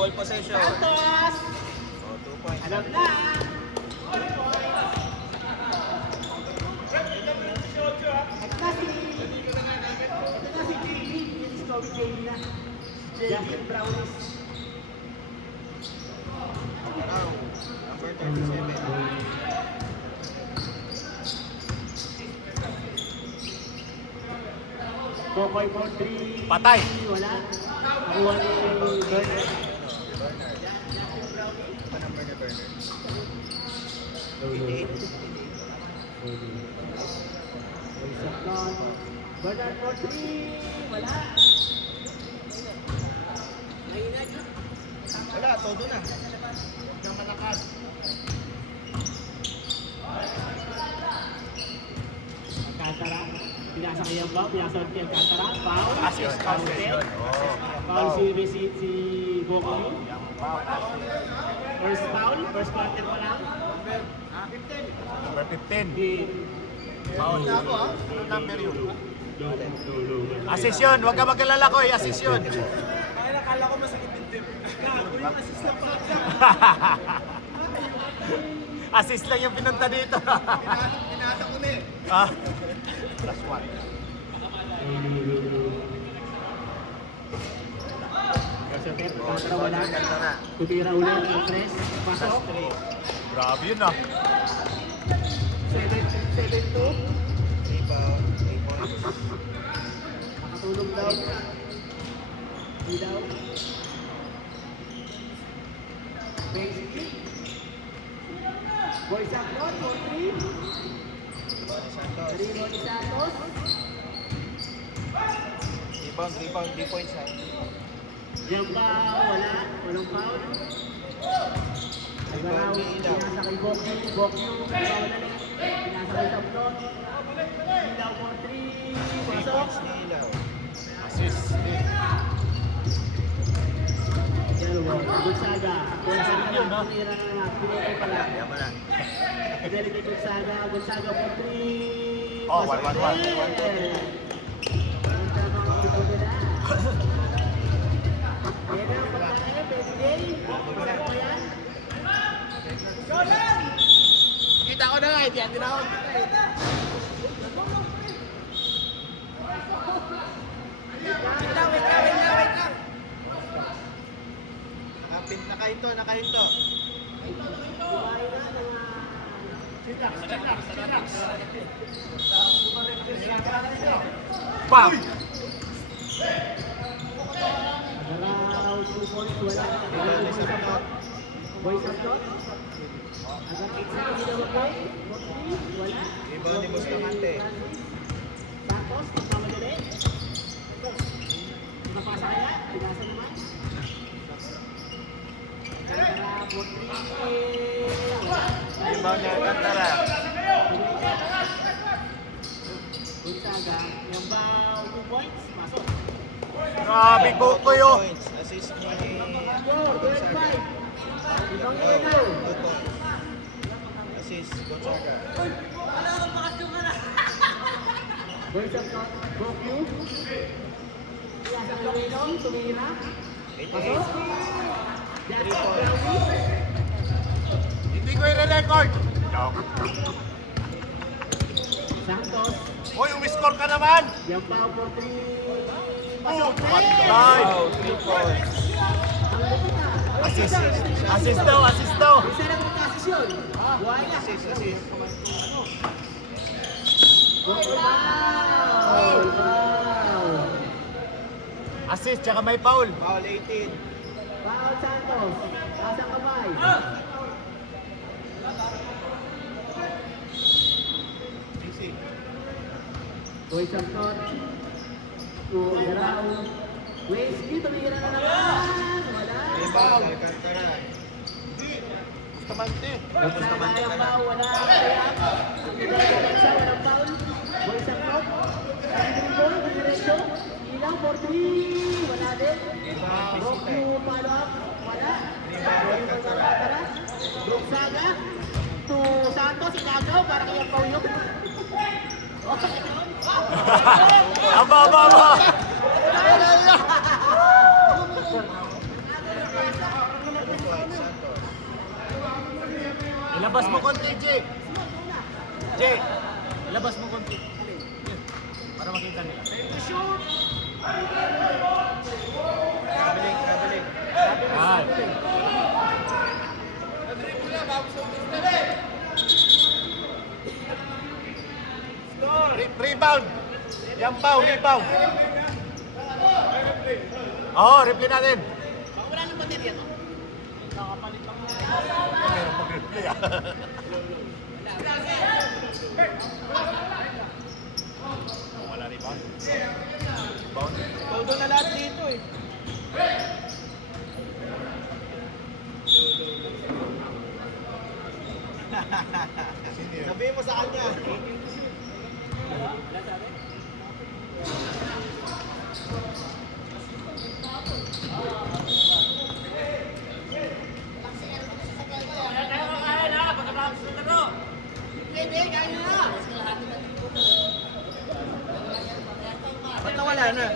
ball possession. Santos! Oh, 2 points. Alam na! Ito na si JB. Yung Discovery JB na. Justin Brownies. Now, number 37. Kokoy for 3. Patay. Wala. Nakuha ni Bernard. Ano number ni Bernard? 58. Bernard for 3. Wala. Wala, todo na. Huwag kang malakas. Alcantara. Pinasa kay Yamba. Pinasa kay Alcantara. Foul. Assist, assist yun. Oh. Foul si Goku. First foul. First quarter pa lang. Number 15. Di. Foul. Ano number yun? Assist yun. Huwag ka mag-alala ko. Assist yun. Ay, nakala ko masakit din din. Assist lang pa. Assist lang yung pinunta dito. Pinasa ko na eh. Ah. Plus 1. Alcantara wala. Alcantara. Tutira ulit ang Tres. Pasok. Grabe yun ah. 7-2. Rebound, 3 points. Makatulog daw. Hindi daw. Basic. Boys up doon, 4-3. Bonnie Santos. Marino ni Santos. Rebound, 3 points ha. Yan ba? Wala. Walang foul. Nagaraw. Pinasa kay Bokyu. Bokyu. Foul na lang. Pinasa kay Tablon. Ilaw 4-3. 3 Pasok. points ni Ilaw. Assist. Gonzaga. Wala sa inyo, no? Pinira na nga. Pinira pala. Yaman na. Delegate Gonzaga. Gonzaga 4-3. Oh, Pasok 1-1-1. din. Gonzaga ang ito nila. Ayan na, pagkakaya, Benjay. Pasok ko yan. Kita ko na nga, hindi natin ako. Wait lang. Nakahinto. Pam! Agaraw, 2 points, wala. Boys up top. Boys up top. Agar 8 seconds na mag-play. 4-3, wala. Rebound ni Bustamante. Santos, magmamadali. Napasa kaya, pinasa naman. Agaraw, 4-3, wala. Rebound ni Alcantara. Gonzaga, yung ba 2 points, pasok. Grabe ko ko yun. Points. Assist ni... 4, grade 5. Ibang ilaw. 2 points. Assist, Gonzaga. Boys up top, Gokyu. Pinasa kay Lenong, tumira. 8 Pasok. points. 3 Jackson points. Brownie. Hindi ko i-record. Joke. Santos. Hoy, umiscore ka naman. Yang pao for 3. Oh, Pasok. patay. Wow, 3 points. Assist. Assist daw, assist daw. Isa na kung assist yun. Buhay na. Assist. Gokyu. Wow. Assist, tsaka may foul. Foul 18. Foul Santos. Nasa kamay. Easy. Boys up top. Garaw. Wesley, tumira na naman. Wala. Rebound, Alcantara. Bustamante. Bustamante ka na. Wala. Alexa, walang foul. Boys up top. Second ball, diretso. Ilaw, 4-3. Wala din. Gokyu, follow up. Wala. Alcantara. Gonzaga. To Santos, inagaw para kay Pau yun. Aba. Ilabas mo konti, J. J, ilabas mo konti. Para makita nila. Yan. Rebound. Yan pau, rebound. Oo, replay natin. Wala nang baterya to. Nakapalit lang. Meron pag-replay ah. Wala rebound. Rebound. Todo na lahat dito eh. Sabihin mo sa kanya. Ba't nawala na?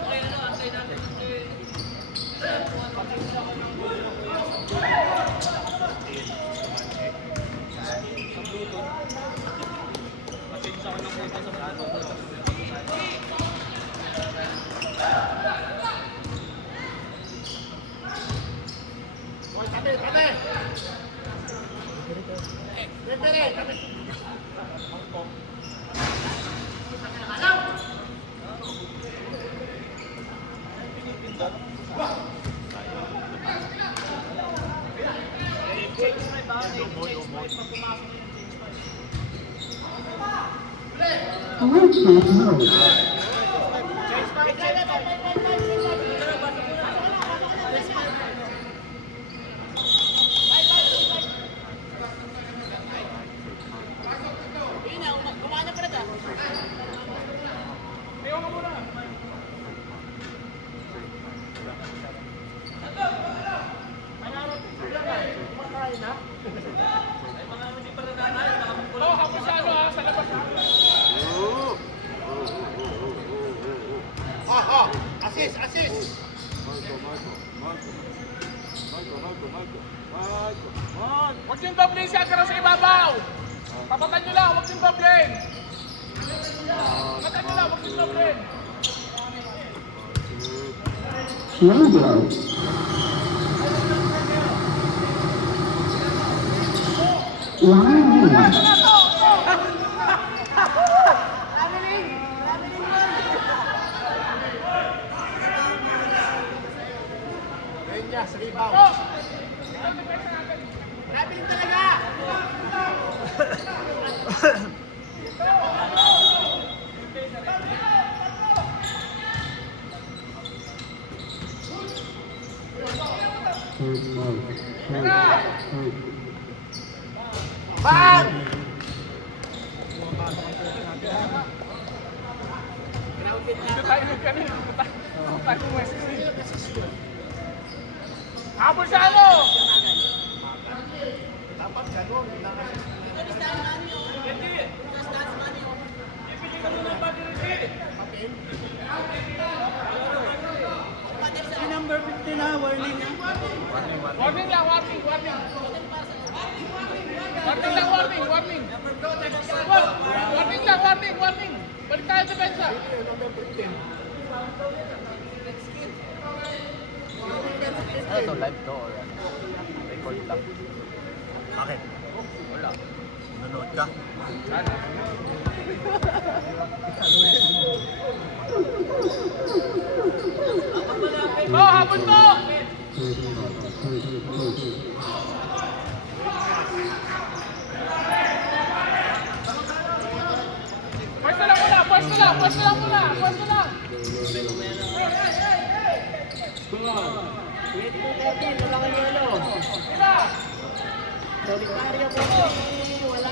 Assist, assist. Huwag yung doubling siya, karoon sa ibabaw. Papatan nyo lang, huwag yung doubling. Papatan nyo lang, huwag yung doubling. Rangers, rebound. Nabiling talaga! Bang! Dito tayo nagkanin. Tayo ng West. Habol sa ano? Dapat ganun. Si number 50 na, warning na. Warning lang, warning, warning. Warning lang, warning, warning. Warning lang, warning, warning. Balik tayo sa bensa. Ano to, live to or ano? Record lang. Bakit? Wala. Nanonood ka? Oh, habol mo! Pwesto lang muna, pwesto lang, pwesto lang muna, pwesto lang. 22-13, wala kang yelo. Iba! Solitaryo po si wala.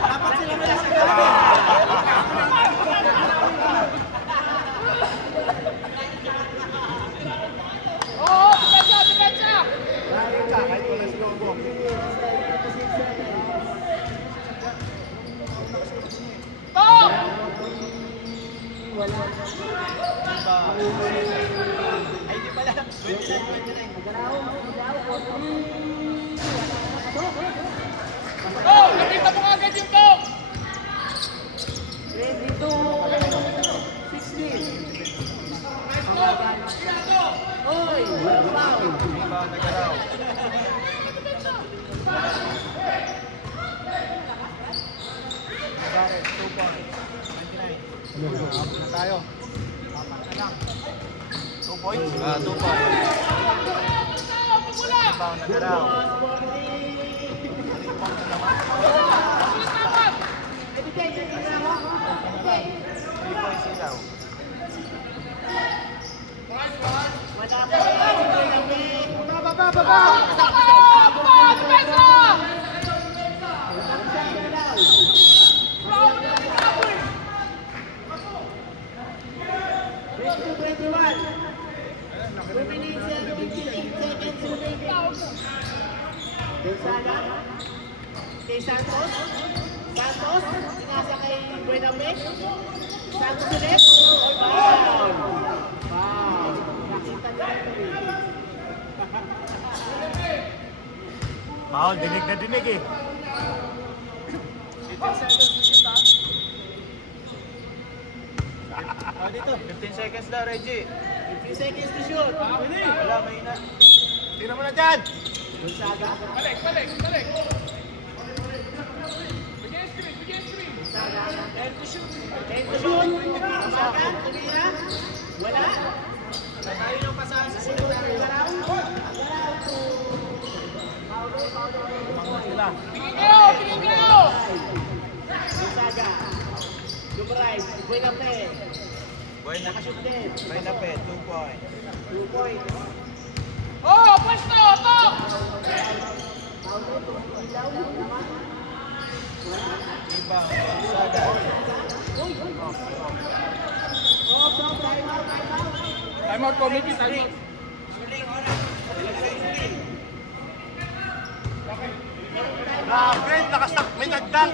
Dapat sila na lang sa Oo, depensa, depensa! Kahit ka, kahit wala si Lobo. Stop! Wala. Ay, di pala. 29-29. Ilaw, ilaw, 4-3. Oh, nakita mo agad yung box. 22-16. Oy, foul. Rebound na galaw. Barret, 2 points. 29. Apat na tayo. Apat na lang. 2 points? 2 points. Rebound na galaw. Ibigay, ibigay na mo. Ibigay. 3 points ilaw. Wala pa rin. Gonzaga, kay Santos, Santos, pinasa kay Buename, Santos ulit, foul, foul, nakita nila ito eh. Foul, dinig na dinig eh. Dito, 15 seconds na, Reggie. 15 seconds to shoot. Wala, mahina. Tira mo na dyan! Gonzaga, Balik. Bigyan screen. Gonzaga, 10 to shoot, Gonzaga, tumira, wala. Tayo yung pasahan sa sunod na garaw. Mga sila. Bigyan kayo. Gonzaga, Dumrais, Buename, Boy na nakashoot din. Boy na pe, 2 points. 2 points. Oh, pwesto, to. Rebound, Sada. Time out committee, time out. Grabe, nakasak, may nagdang,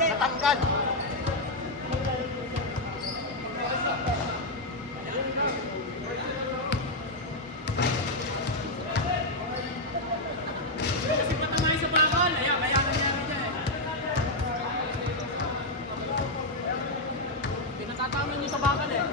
natanggal. Pinatataman niyo sa bakal eh.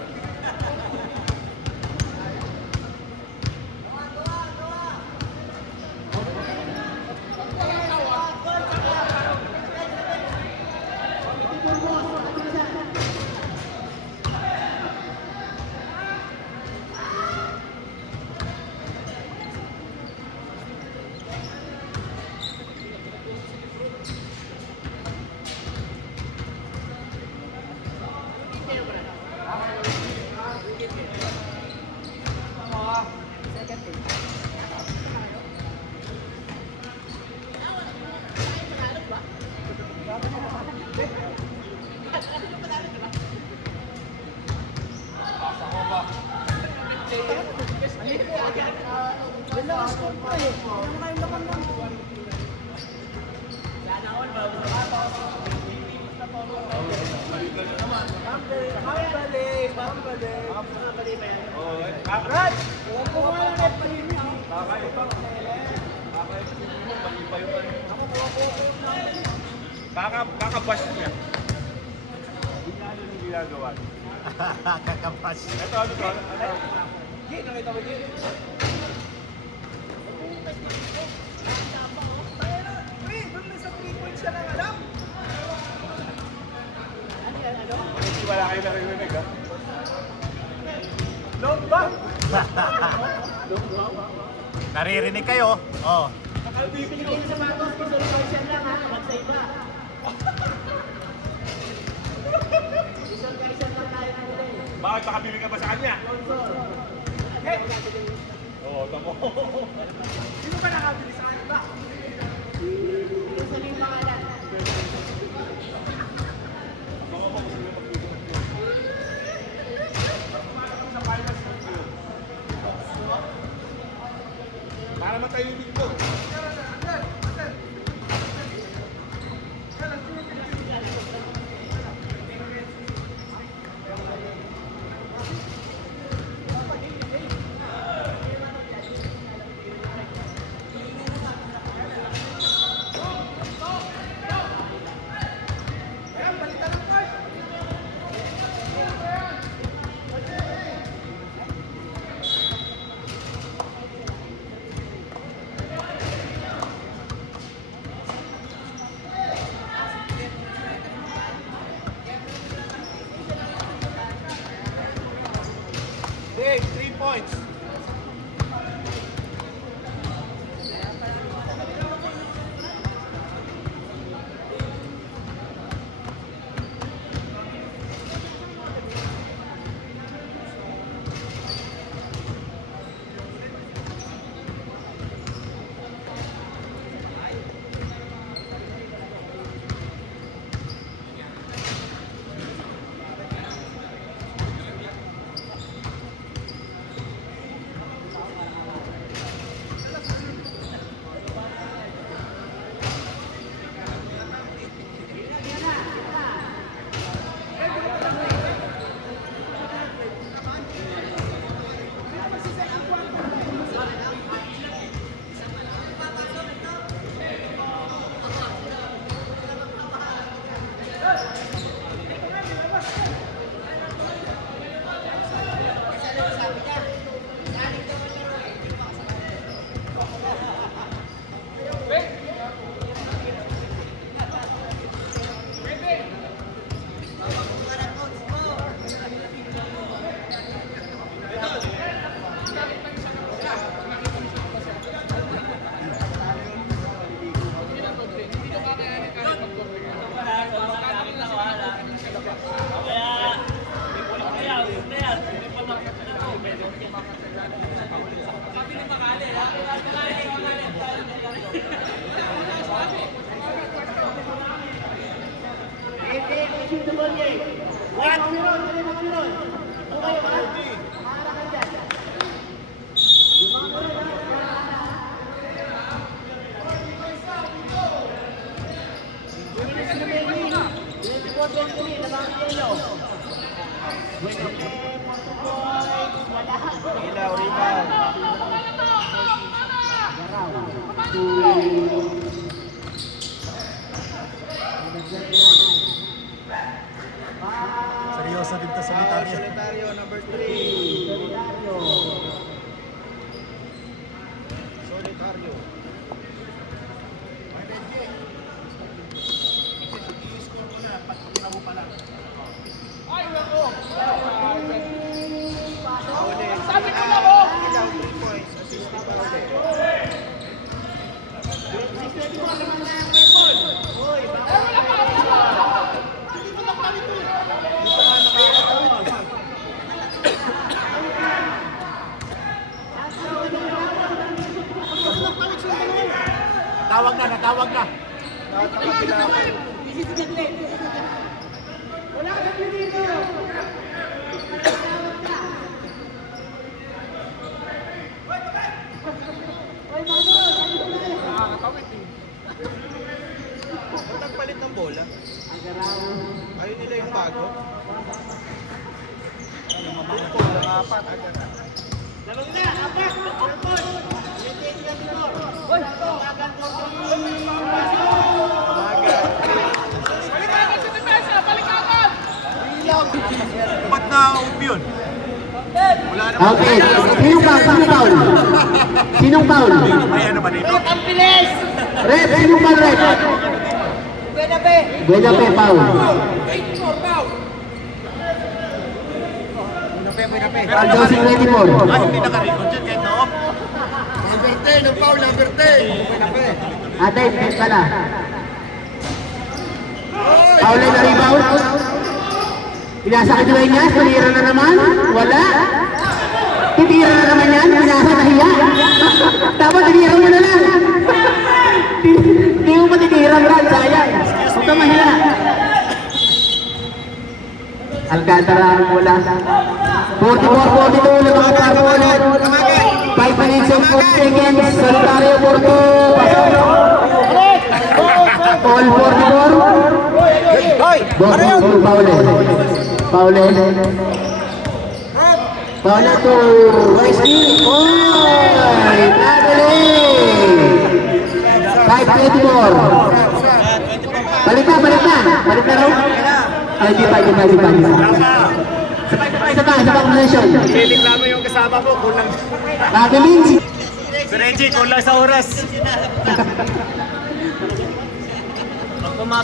Kakabash niya. Hindi niya alam yung ginagawa. Kakapas. Ito, ano to? Gino, nakita mo din. Hindi wala kayo narinig ha? Long bang! Naririnig kayo? Oo. Bibili kayo sa mga boss, consolidation lang ha, wag sa iba. Consolidation lang tayo ng nila eh. Bakit nakabili ka ba sa kanya? Sponsor. Oo, tamo. Sino ba nakabili sa kanya ba? Yung sa yung pangalan. Para matayunin ko. points. Ilaw, rebound. Seryoso din to solitaryo. Solitario, number 3. Solitario. I-score ko na, pag mo pala. Ay, nako. Pauli. Sabi ko na mo. Ilaw, 3 points. Assist ni Pauli. Natawag na, natawag na. Nakakatawid eh. Ba't nagpalit ng bola? Ayun nila yung bago. Pulpul, ang apat. Balik agad sa depensa. Balik agad. Ba't na-up yun? Wala naman. Okay, sinong foul? Sinong foul? Sinong foul? May ano ba dito? Red, sinong foul, Red? Buenape, foul. Foul daw si 24. Ay, hindi naka-record dyan kahit na-off. Ate, bet pala. Foul na rebound. Pinasa ka Dwayne niya, tinira na naman. Wala. Titira na naman yan, pinasa nahiya. Dapat tinira mo na lang. Hindi mo matitira, Brad, sayang. Huwag ka mahiya. Alcantara ang bola. 44-42 na mga taro ulit. 5 minutes and 4 seconds. Solitario Porto. All 44. Boss, Paule. Paule. Paule to Wesley. Oy! Traveling! 5-24. Balik na, balik na. Balik na raw. Ay, di pa. Isa pa position. Feeling lamang yung kasama mo, kulang. Traveling. Si Reggie, kulang sa oras.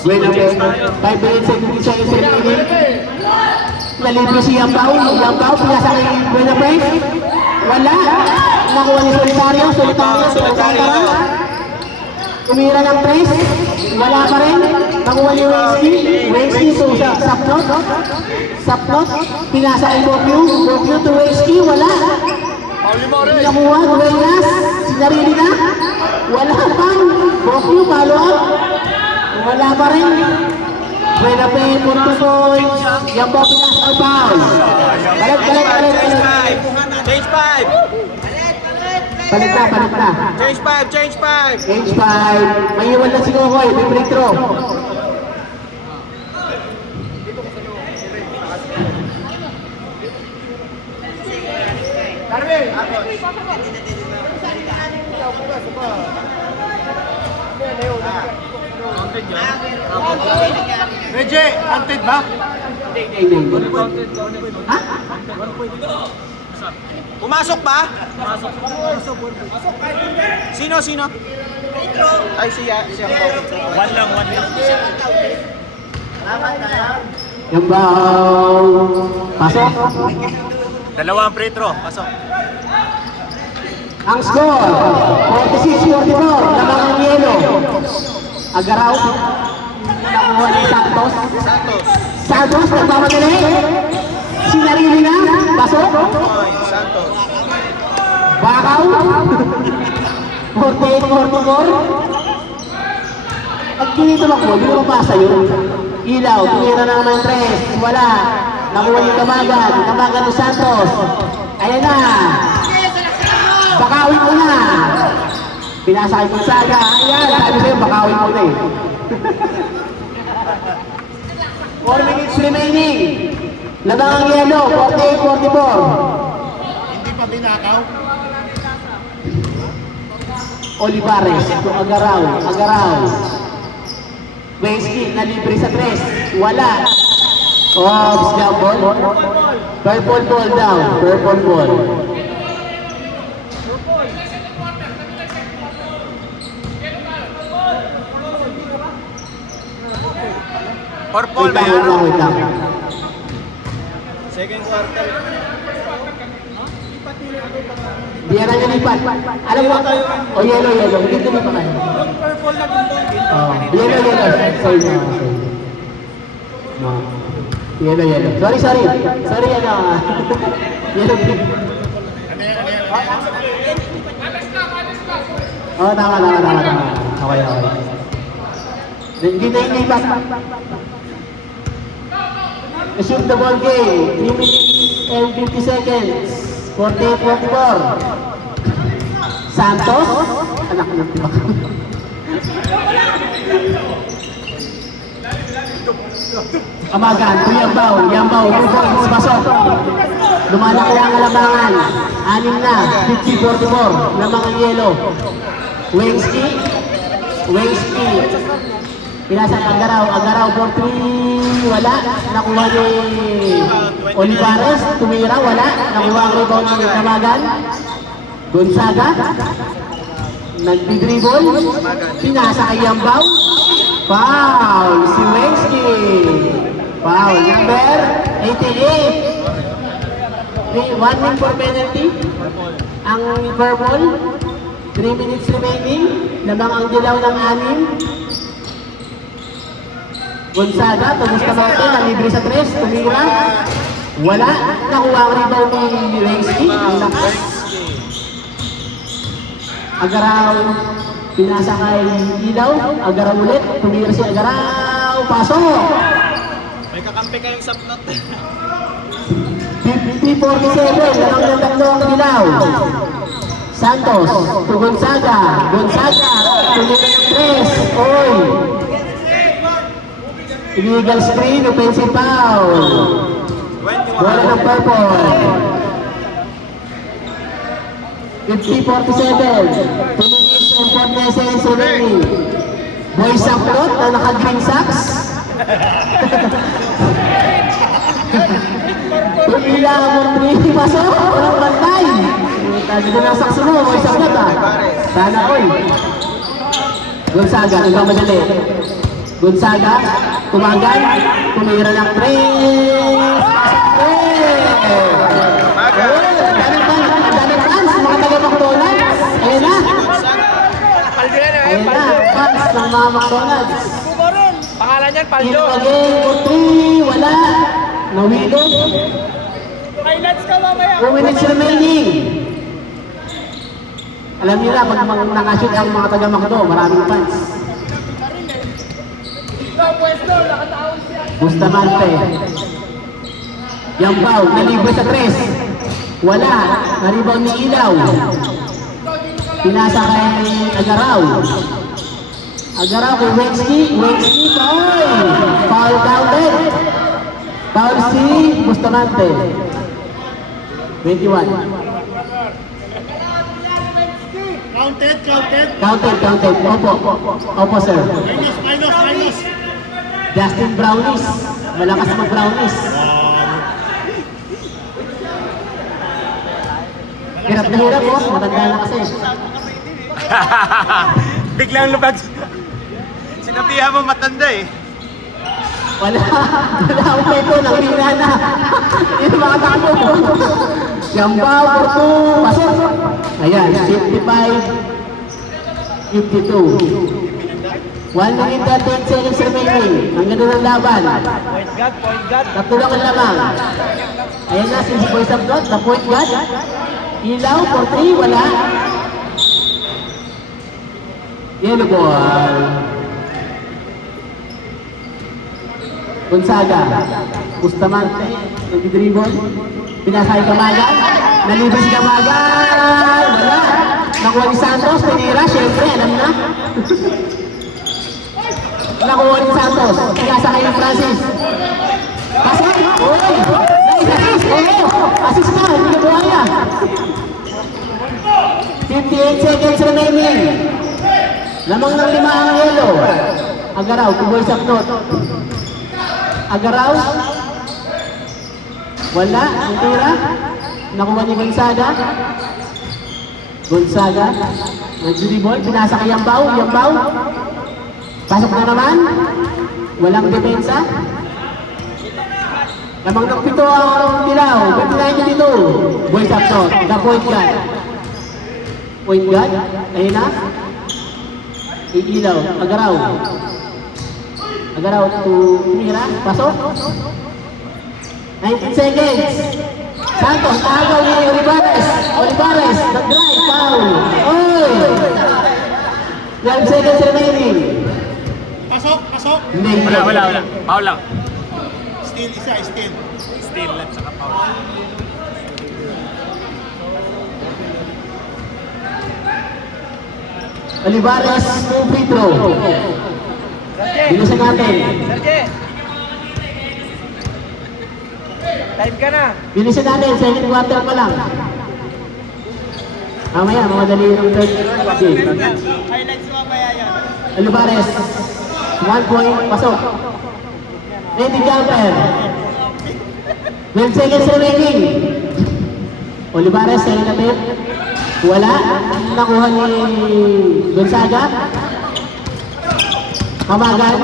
Wait, okay. 5 minutes and 50 seconds remaining. Nalibre si Yampao. Yampao, pinasa kay Buenape. wala. Nakuha ni Solitario, Alcantara. Tumira ng 3, wala pa rin. Nakuha ni Wesky to Sapnot. Pinasa kay Bokyo to Wesky, wala. Hindi nakuha, Duenas, sinarili na. Wala pa. Bokyo, follow up. Wala pa rin. Buena pe, 4 points. Yan po pinasa ang foul. Balik. Change 5! Balik na. Change 5! Change 5. May iwan na si Kokoy. May free throw. Reje, counted ba? Ha? Pumasok ba? Sino? Ay, siya. 1 lang. Yung pasok. Dalawang free throw. Pasok. Ang score, 46-44. Lamang ang yelo. Agaraw. Nakuha ni Santos, nagmamadali. Sinarili na. Pasok. Santos. Bakaw. 48-44. Pag tinitulak mo, hindi mo mapasa yun. Ilaw, tumira na naman 3. Wala. Nakuha ni Kamagan ni Santos. Ayan na. Bakawin mo na. Pinasa kay Gonzaga. Ayan, sabi sa'yo, bakawin mo na eh. 4 minutes remaining. Labang ang yelo, 48-44. Hindi pa binakaw. Olivares to Agaraw. Wesky na libre sa 3. Wala. Oops, jump ball. Purple ball down. Purple ball. Purple Wait lang. Second quarter. Di yan ang nilipat. Alam mo, yellow. Hindi tuloy pa kayo. Yung purple na bundong. Yellow. Sorry na. No. Yellow. Sorry. Sorry, ano. Yellow. Oh, tama. Okay. Hindi na yung nilipat. Resume the ball game. 3 minutes and 50 seconds. 48-44. Santos. Anak ng tibak. Kamagan. Yambaw. Moving. Pasok. Lumalaki ang alabangan. 6 na. 50-44. Lamang ang yelo. Wesky. Pinasa ng Agaraw for 3, wala. Nakuha ni Olivares, tumira, wala. Nakuha ang rebound ni Kamagan. Gonzaga. Nagdi-dribble. Pinasa kay Yambaw. Foul. Si Wesky. Foul. Number 88. 1 min for penalty. Ang purple. 3 minutes remaining. Lamang ang dilaw ng 6. Gonzaga, tubos ka natin, ang libre sa 3, tumira. Wala, nakuha ang rebound ni Wesky. Agaraw, pinasa kay Ilaw. Agaraw ulit, tumira si Agaraw. Pasok! May kakampi kayong sapnot. 50-47, lamang ng tatlo ang Ilaw. Santos, to Gonzaga. Tumira ng 3. Oy! Illegal screen, offensive foul. Bola ng purple. 50-47. 2 minutes and 40 seconds remaining. Boy Saplot na naka-green socks. Tumila mo 3. Pasok. Walang bantay. Dito na ang sakso mo, Boy Saplot ah. Sana oy. Gonzaga, nagmamadali. Gonzaga, Tumagan, tumira ng 3. Pasok 3. Daming ng mga McDonald's. Pangalan yan, Paldo. Again, for 3, wala. Nawilo. Highlights ka mamaya. 2 minutes remaining. Alam niyo na, pag nakashoot ang mga taga-Macdo, maraming fans. Ikaw, pwesto, nakataon siya. Bustamante. Yampaw, nalibre sa 3. Wala. Naribaw ni Ilaw. Pinasa kay Agaraw. Agaraw kay Wexky. Wexky, foul. Foul counted. Foul si Bustamante. 21. Counted, counted. Counted. Opo, sir. Minus. Justin Brownies. Malakas mag-Brownies. Hirap na hirap, boss. Matanda na kasi. Biglang lubag. Sinabihan mo matanda eh. Wala akong peto, nanghina na. Hindi makatako. Yampaw, Porto, pasok. Ayan, 55-52. 1 minute and 10 seconds remaining. Ang ganda ng laban. Point guard. Tatlo lang ang lamang. Ayan na, si Boys of God, the point guard. Ilaw, 4-3, wala. Yellow ball. Gonzaga. Bustamante. Nag-dribble. Pinasay Kamagan. Nalibas Kamagan. Wala. Nakuha ni Santos. Pinira. Siyempre, alam na. Nakuha ni Santos. Pinasakay ng Francis. Pasok. Uy. Nice assist. Assist na. Hindi na buhaya. 58 seconds remaining. Lamang ng 5 ang yellow. Agaraw, Kuboy Sapnot. Agaraw. Wala, ang tira. Nakuha ni Gonzaga. Nag-dribble, pinasa kay Yampaw. Pasok na naman. Walang depensa. Lamang ng 7 ang dilaw. 29-22. Boy Sapnot, the point guard. Point guard, ayun na. Iilaw, Agaraw to Mira, pasok. 19 seconds. Santos, tagaw ni Olivares, nag-drive, foul. Oy! 12 seconds remaining. Pasok. Hindi. Wala. Foul lang. Still. Steal lang sa foul. Olivares, 2 free throw. Bilisan natin. Serge. Time ka na. Bilisan natin, second quarter pa lang. Mamaya, madali yung third game. Highlights mo mamaya yan. Olivares, 1 point, pasok. Ready jumper. 12 seconds remaining. Olivares, second attempt. Wala. Nakuha ni Gonzaga. Mamagan.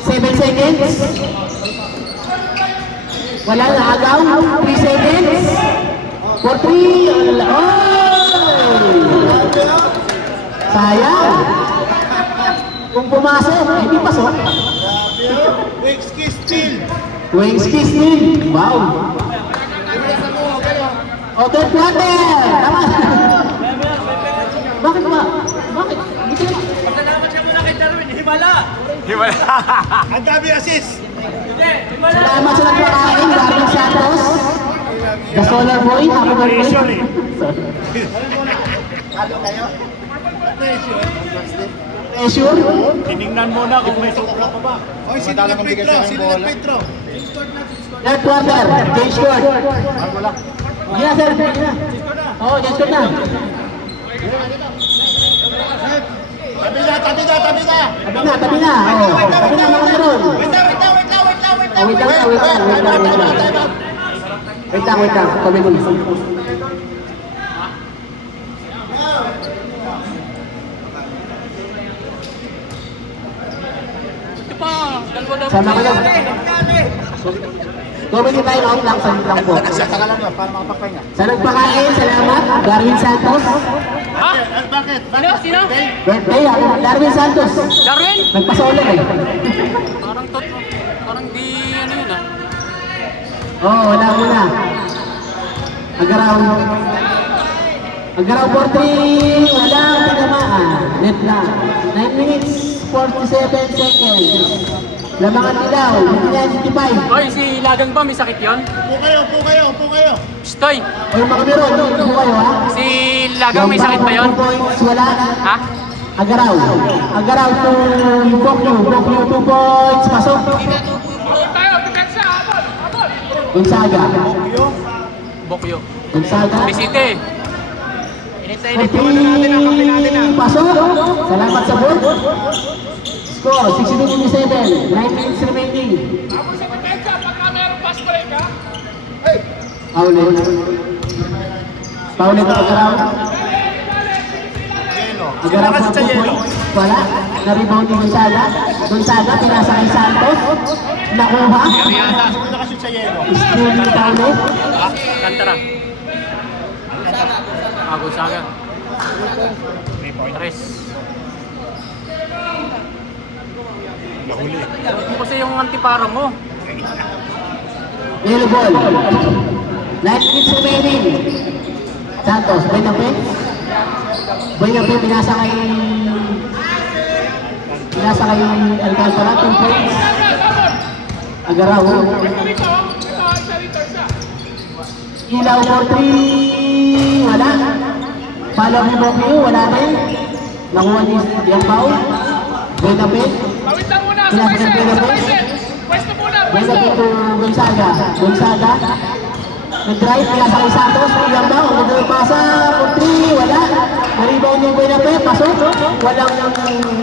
7 seconds. Wala na agaw. 3 seconds. For 3. Sayang. Kung pumasok, hindi pasok. Wexky still. Wow. Third quarter. Tama. Bakit ba? Bakit? Dito na. Pasalamat siya muna kay Darwin. Himala. Ang dami assist. Salamat sa nagpakain. Darwin Santos. The Solar Boy. Happy birthday. Pressure. Tinignan muna kung may sobra pa ba. Oy, sino na Petro? Third quarter. Change court. Hindi na, sir. Hindi na. Oo, change court na. Tabi na. Tabi na. Oo. Tabi na mga karon. Wait lang. Tabi ko. Sama ka lang. 2 minute time out lang, saglit lang po. Saka lang para makapagpahinga. Sa nagpakain, salamat. Darwin Santos. Ha? Bakit? Sino? Birthday, Darwin Santos. Darwin? Nagpasolo eh. Parang di ano yun ah. Oo, wala muna. Agaraw 4-3, walang tinamaan. Net lang. 9 minutes, 47 seconds. Lamangan dilaw, 55. Oy, si Lagang ba may sakit yun? Upo kayo. Stoy, Oy, mga biro, hindi po kayo ha. si Lagang may sakit ba yun? 2 points, wala na. Ha? Agaraw to Bokyo, 2 points, pasok. Gonzaga, Bokyo. Bisite. pasok. Salamat sa board. Score, 62-57, 9 minutes remaining. Paulit. Paulit ang Agaraw. Agaraw po 2 points. Wala. Na-rebound ni Gonzaga. Gonzaga, pinasa kay Santos. Nakuha. Sino nakashoot sa yelo? School ni Paulit. Kantara. Gonzaga. Tres. Kasi yung antipara mo. Yellow ball. 9 minutes remaining. Santos, Buenape. Buenape, pinasa kay Alcantara, 2 points. Agaraw. Ilaw 4-3, wala. Follow ni Bokyo, wala din. Nakuha ni Yambao. Buenape. Pawit lang muna, Pinasa kay Buenape. Pwesto muna, Buenape to Gonzaga. Gonzaga. Nag-drive, pinasa kay Santos. Yambao, nag-pasa, 4-3, wala. Na-rebound yung Buenape, pasok.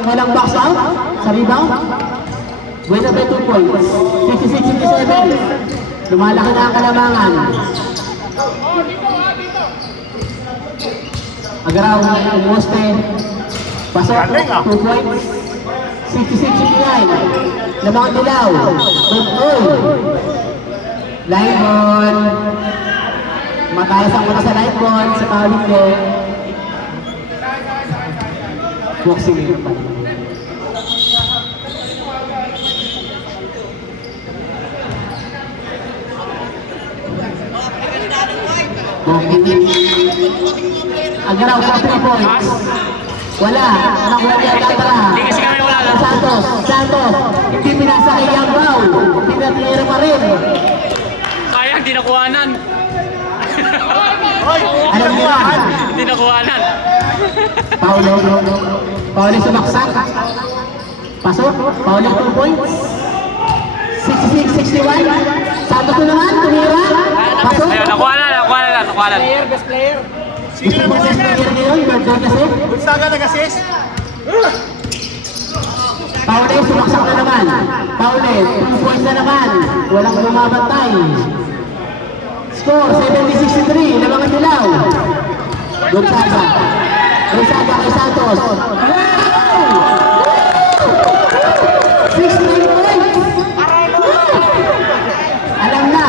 Walang box out sa rebound. Buenape 2 points. 56-57. Lumalaki na ang kalamangan. Agaraw, Umuste. Pasok, 2 points. 66-59. Lamangan dilaw. Good. Line ball. Matalas muna sa line ball. Sa paulit ko. Boxing yun pa. Agaraw, 3 points. Wala. Nakuha niya Alcantara. Hindi kasi kami wala. Santos. Hindi pinasa kay Yambao. Pinatira pa rin. Sayang, di nakuhanan. Alam niyo na. Di nakuhanan. Paulo sumaksak. Pasok. Paulo 2 points. 66-61. Santos na naman. Tumira. Pasok. Ayun, nakuhanan. Sino na boses player ngayon? Birthday kasi. Gonzaga nag-assist? Paule, sumaksak na naman. Paule, 2 points na naman. Walang bumabantay. Score, 70-63. Lamangan dilaw. Gonzaga kay Santos. 69 points. Alam na.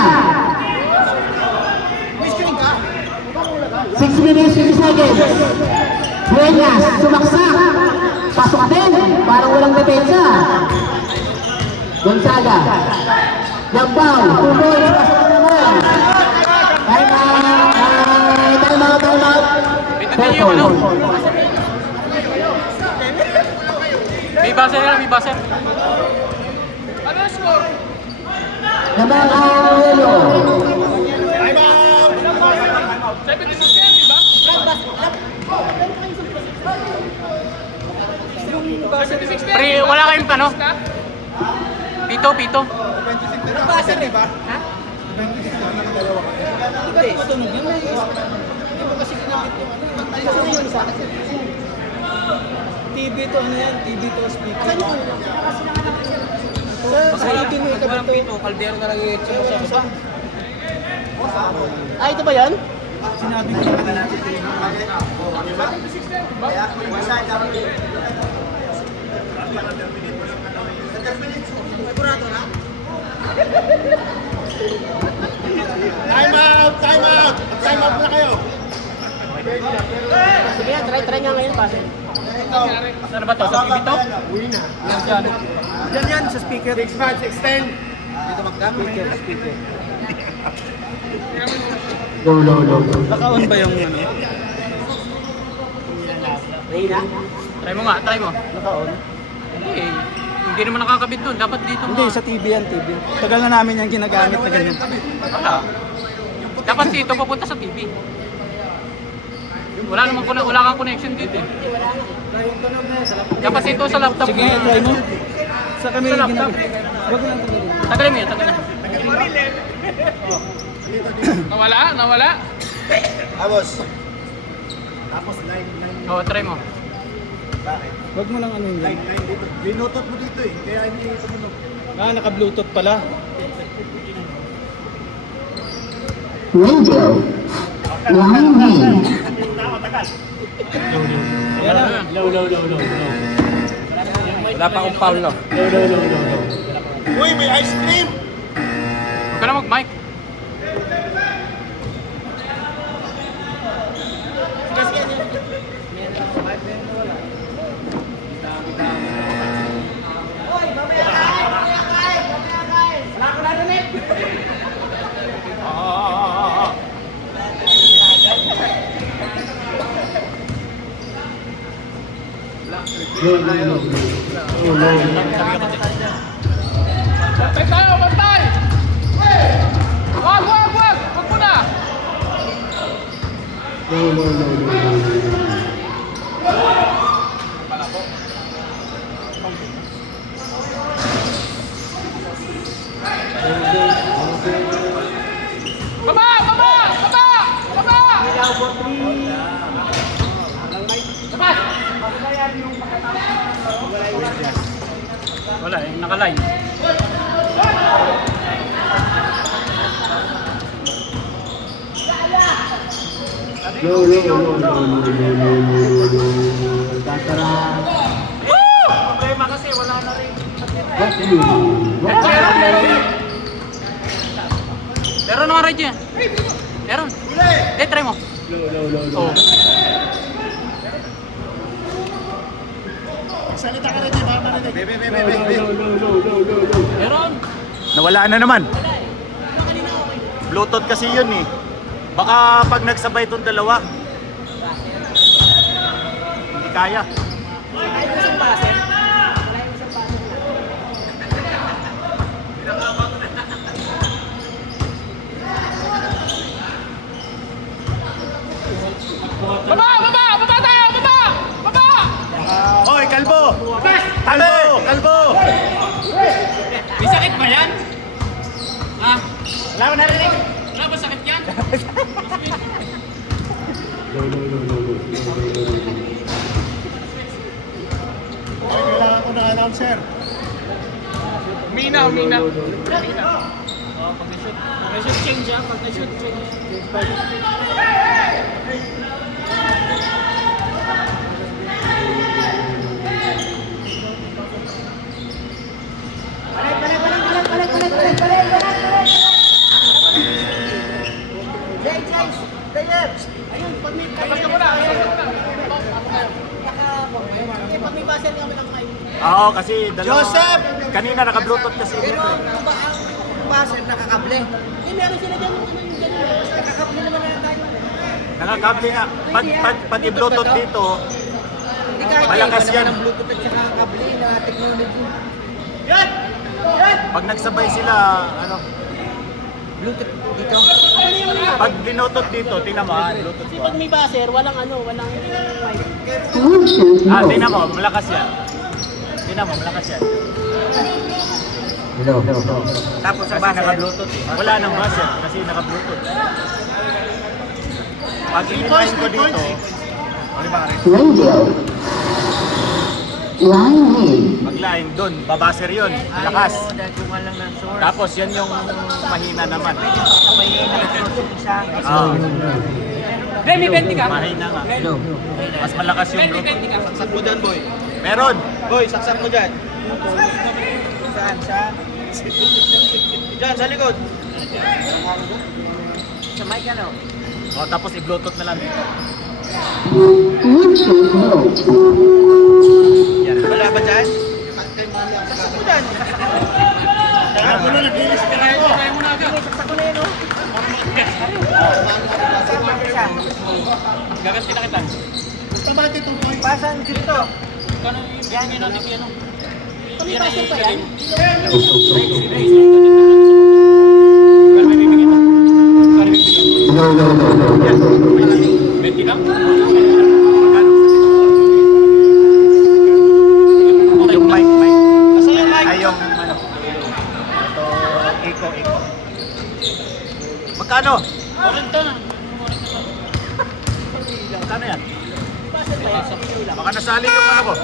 6 minutes, 50 seconds. Buenas, sumaksak. Pasok din. Parang walang depensa. Gonzaga. Yambao. 2 points. Pasok na naman. Time out. Pindutin niyo yung ano. May buzzer. Ano ang score? Naman ang yelo. 76 yan, di ba? 76 yan. Pre, wala kayong ano? Pito. TV to ano yan? TV to speaker. Sa TV mo ikaw ito. Kaldero na lang yung sa Ay, ito ba yan? sinabi ko na natin. Time out na kayo. Sige yan, try nga ngayon, base. Saan ba to? Sa TV to? Yan sa speaker. Extend. Speaker. Naka-on ba yung ano? Reyna? Try mo nga, try mo. Naka-on? Hindi eh. Hindi naman nakakabit doon. Dapat dito Hindi, mo. sa TV yan, TV. Tagal na namin yung ginagamit na ganyan. Wala. Dapat dito papunta sa TV. Wala kang connection dito eh. Dapat dito sa laptop. Sige, try mo. Sa kami Sa laptop. ginamit. Wag lang tagalin. Tagalin mo yan, tagalin mo. Nawala? Tapos line Oo, try mo. Wag mo lang ano yun. dito. Binutot mo dito eh. Kaya hindi tumunog. Naka-bluetooth pala. Radio. Line B. Yan lang. Wala pa akong foul no. Uy, may ice cream! Huwag ka na mag-mic. Bantay tayo, bantay! Wag mo na! Baba! Ilaw for 3. Wala eh, naka-line. Problema kasi wala na rin. Meron naman radyo yan. Meron. Try mo. Oo. Salita ka rin, di ba? Bebe. Meron. Nawala na naman. Bluetooth kasi yun eh. Baka pag nagsabay itong dalawa, hindi kaya. Baba! Hoy, kalbo! Kalbo! May sakit ba yan? Ha? Wala mo narinig. Wala ba sakit yan? Kailangan ko na announcer. Mina. Pag-shoot change ah, pag-shoot change. Ayun, pag may Labas ka muna! pag may buzzer kami ng mic. Oo, kasi dalawa. Joseph! Kanina naka-bluetooth kasi Pero dito eh. ang buzzer nakakable. Eh, meron sila dyan yung nakakable naman na tayo. Nakakable nga. Pag i-bluetooth dito, Hindi kahit malakas yan. ng Bluetooth at saka kable na technology. pag nagsabay sila, ano, Bluetooth dito. pag Bluetooth dito, tingnan mo, Bluetooth Kasi ko. pag may buzzer, walang walang mic. Bluetooth mode. Tingnan mo, malakas yan. Tingnan mo, malakas yan. Tapos Kasi naka-Bluetooth eh. Wala nang buzzer kasi naka-Bluetooth. Pag in-line ko dito, Radio. Line A. mag-line doon, babuzzer yun, malakas. Tapos yan yung mahina naman. Oo. Remy, 20 ka? Mahina nga. Mas malakas yung Remy, Bluetooth. 20 ka? Saksak mo dyan, boy. Meron! Boy, saksak mo dyan. Saan? Dyan, sa likod. Sa mic ano? O, tapos i-Bluetooth na lang dito. One short note. Yan. Wala ba dyan? Kaya mo na naglilis ka na ito. Try mo na agad. Gaganti na kita. Pasan dito. Kano yan yun natin yan. Pamipasok pa yan? No, no, no, no. 20 lang? Yung mic. Asa yung mic? Ay, yung ano. Ito, Iko. Magkano? 40 na. Magkano yan? Baka nasali yung ano ko.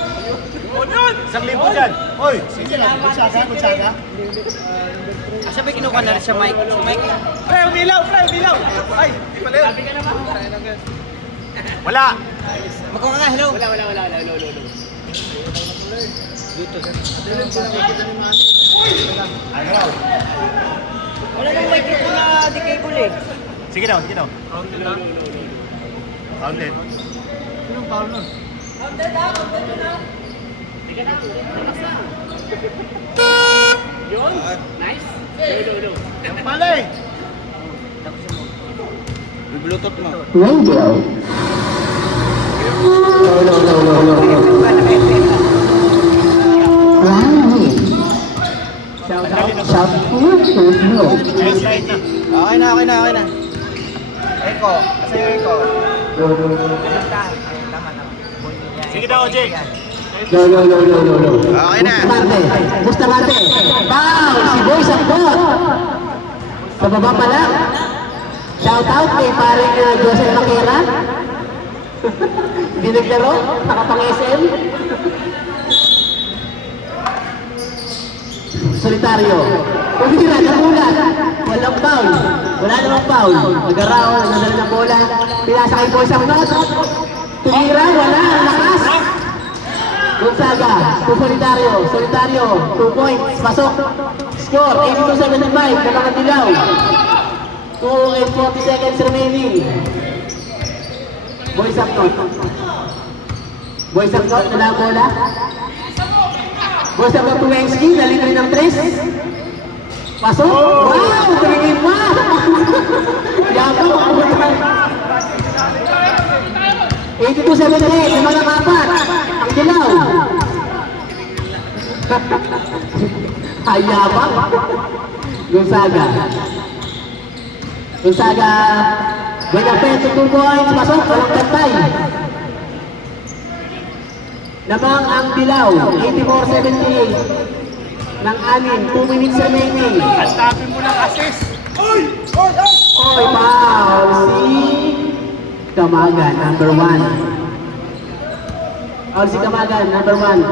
1,000 dyan. Hoy! Sige lang. Gunsaga. Asa ba kinuha na rin siya, Mike? Si Mike? Pre, umilaw! Ay, di pala yun. Wala. Magkuha nga, hello. Wala nang mic ito na di cable eh. Sige daw. Counted. Yung pala eh. May Bluetooth mo. Radio. No, no, no, no, no, no. One win. Shout out. Shout one short note. Ayos light na. Okay na. Eko. Asa yung Eko? Sige daw, Jake. No, no, no, no, no, no. Okay na. Bustamante. Foul! Si Boy Sakbot. Sa baba pa lang. Shout out kay paring Joseph Makera. Hindi naglaro. Nakapang SM. Solitaryo. Pumira, namulat. Walang foul. Wala namang foul. Nag-araw, nadala ng bola. Pinasa kay Boy Sakbot. Tumira, wala. Ang lakas. Gonzaga, to Solitaryo, 2 points, pasok. Score, 82-75, Namangan Dilaw. 2 and 40 seconds remaining. Boy Saknot, nala ang bola. Boy Saknot to Wengski, nalibre ng 3. Pasok, wow, tingin pa. Yabang, 82-78, yung mga kapat. Ang Dilaw. Hayabang. Gonzaga. Buenapet, 2 points. Pasok, walang pantay. Lamang ang Dilaw. 84-78. Ng 6, 2 minutes remaining. Astapin mo ng assist. Oy, foul. Si Kamagan, number 1. Foul si Kamagan, number 1.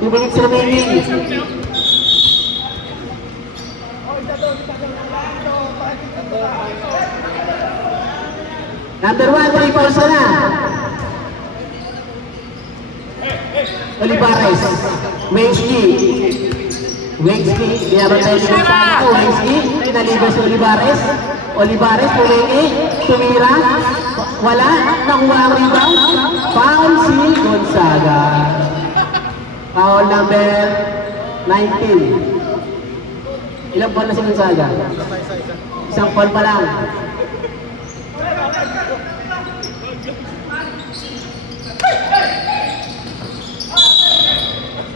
2 minutes remaining. Number 1, 3 fouls na. Olivares. Wengski, binabantay siya sa ako. Wengski, pinalibas si Olivares, tumira. Wala, nakuha ang rebound. Foul si Gonzaga. Foul number 19. Ilang foul na si Gonzaga? Isang foul pa lang.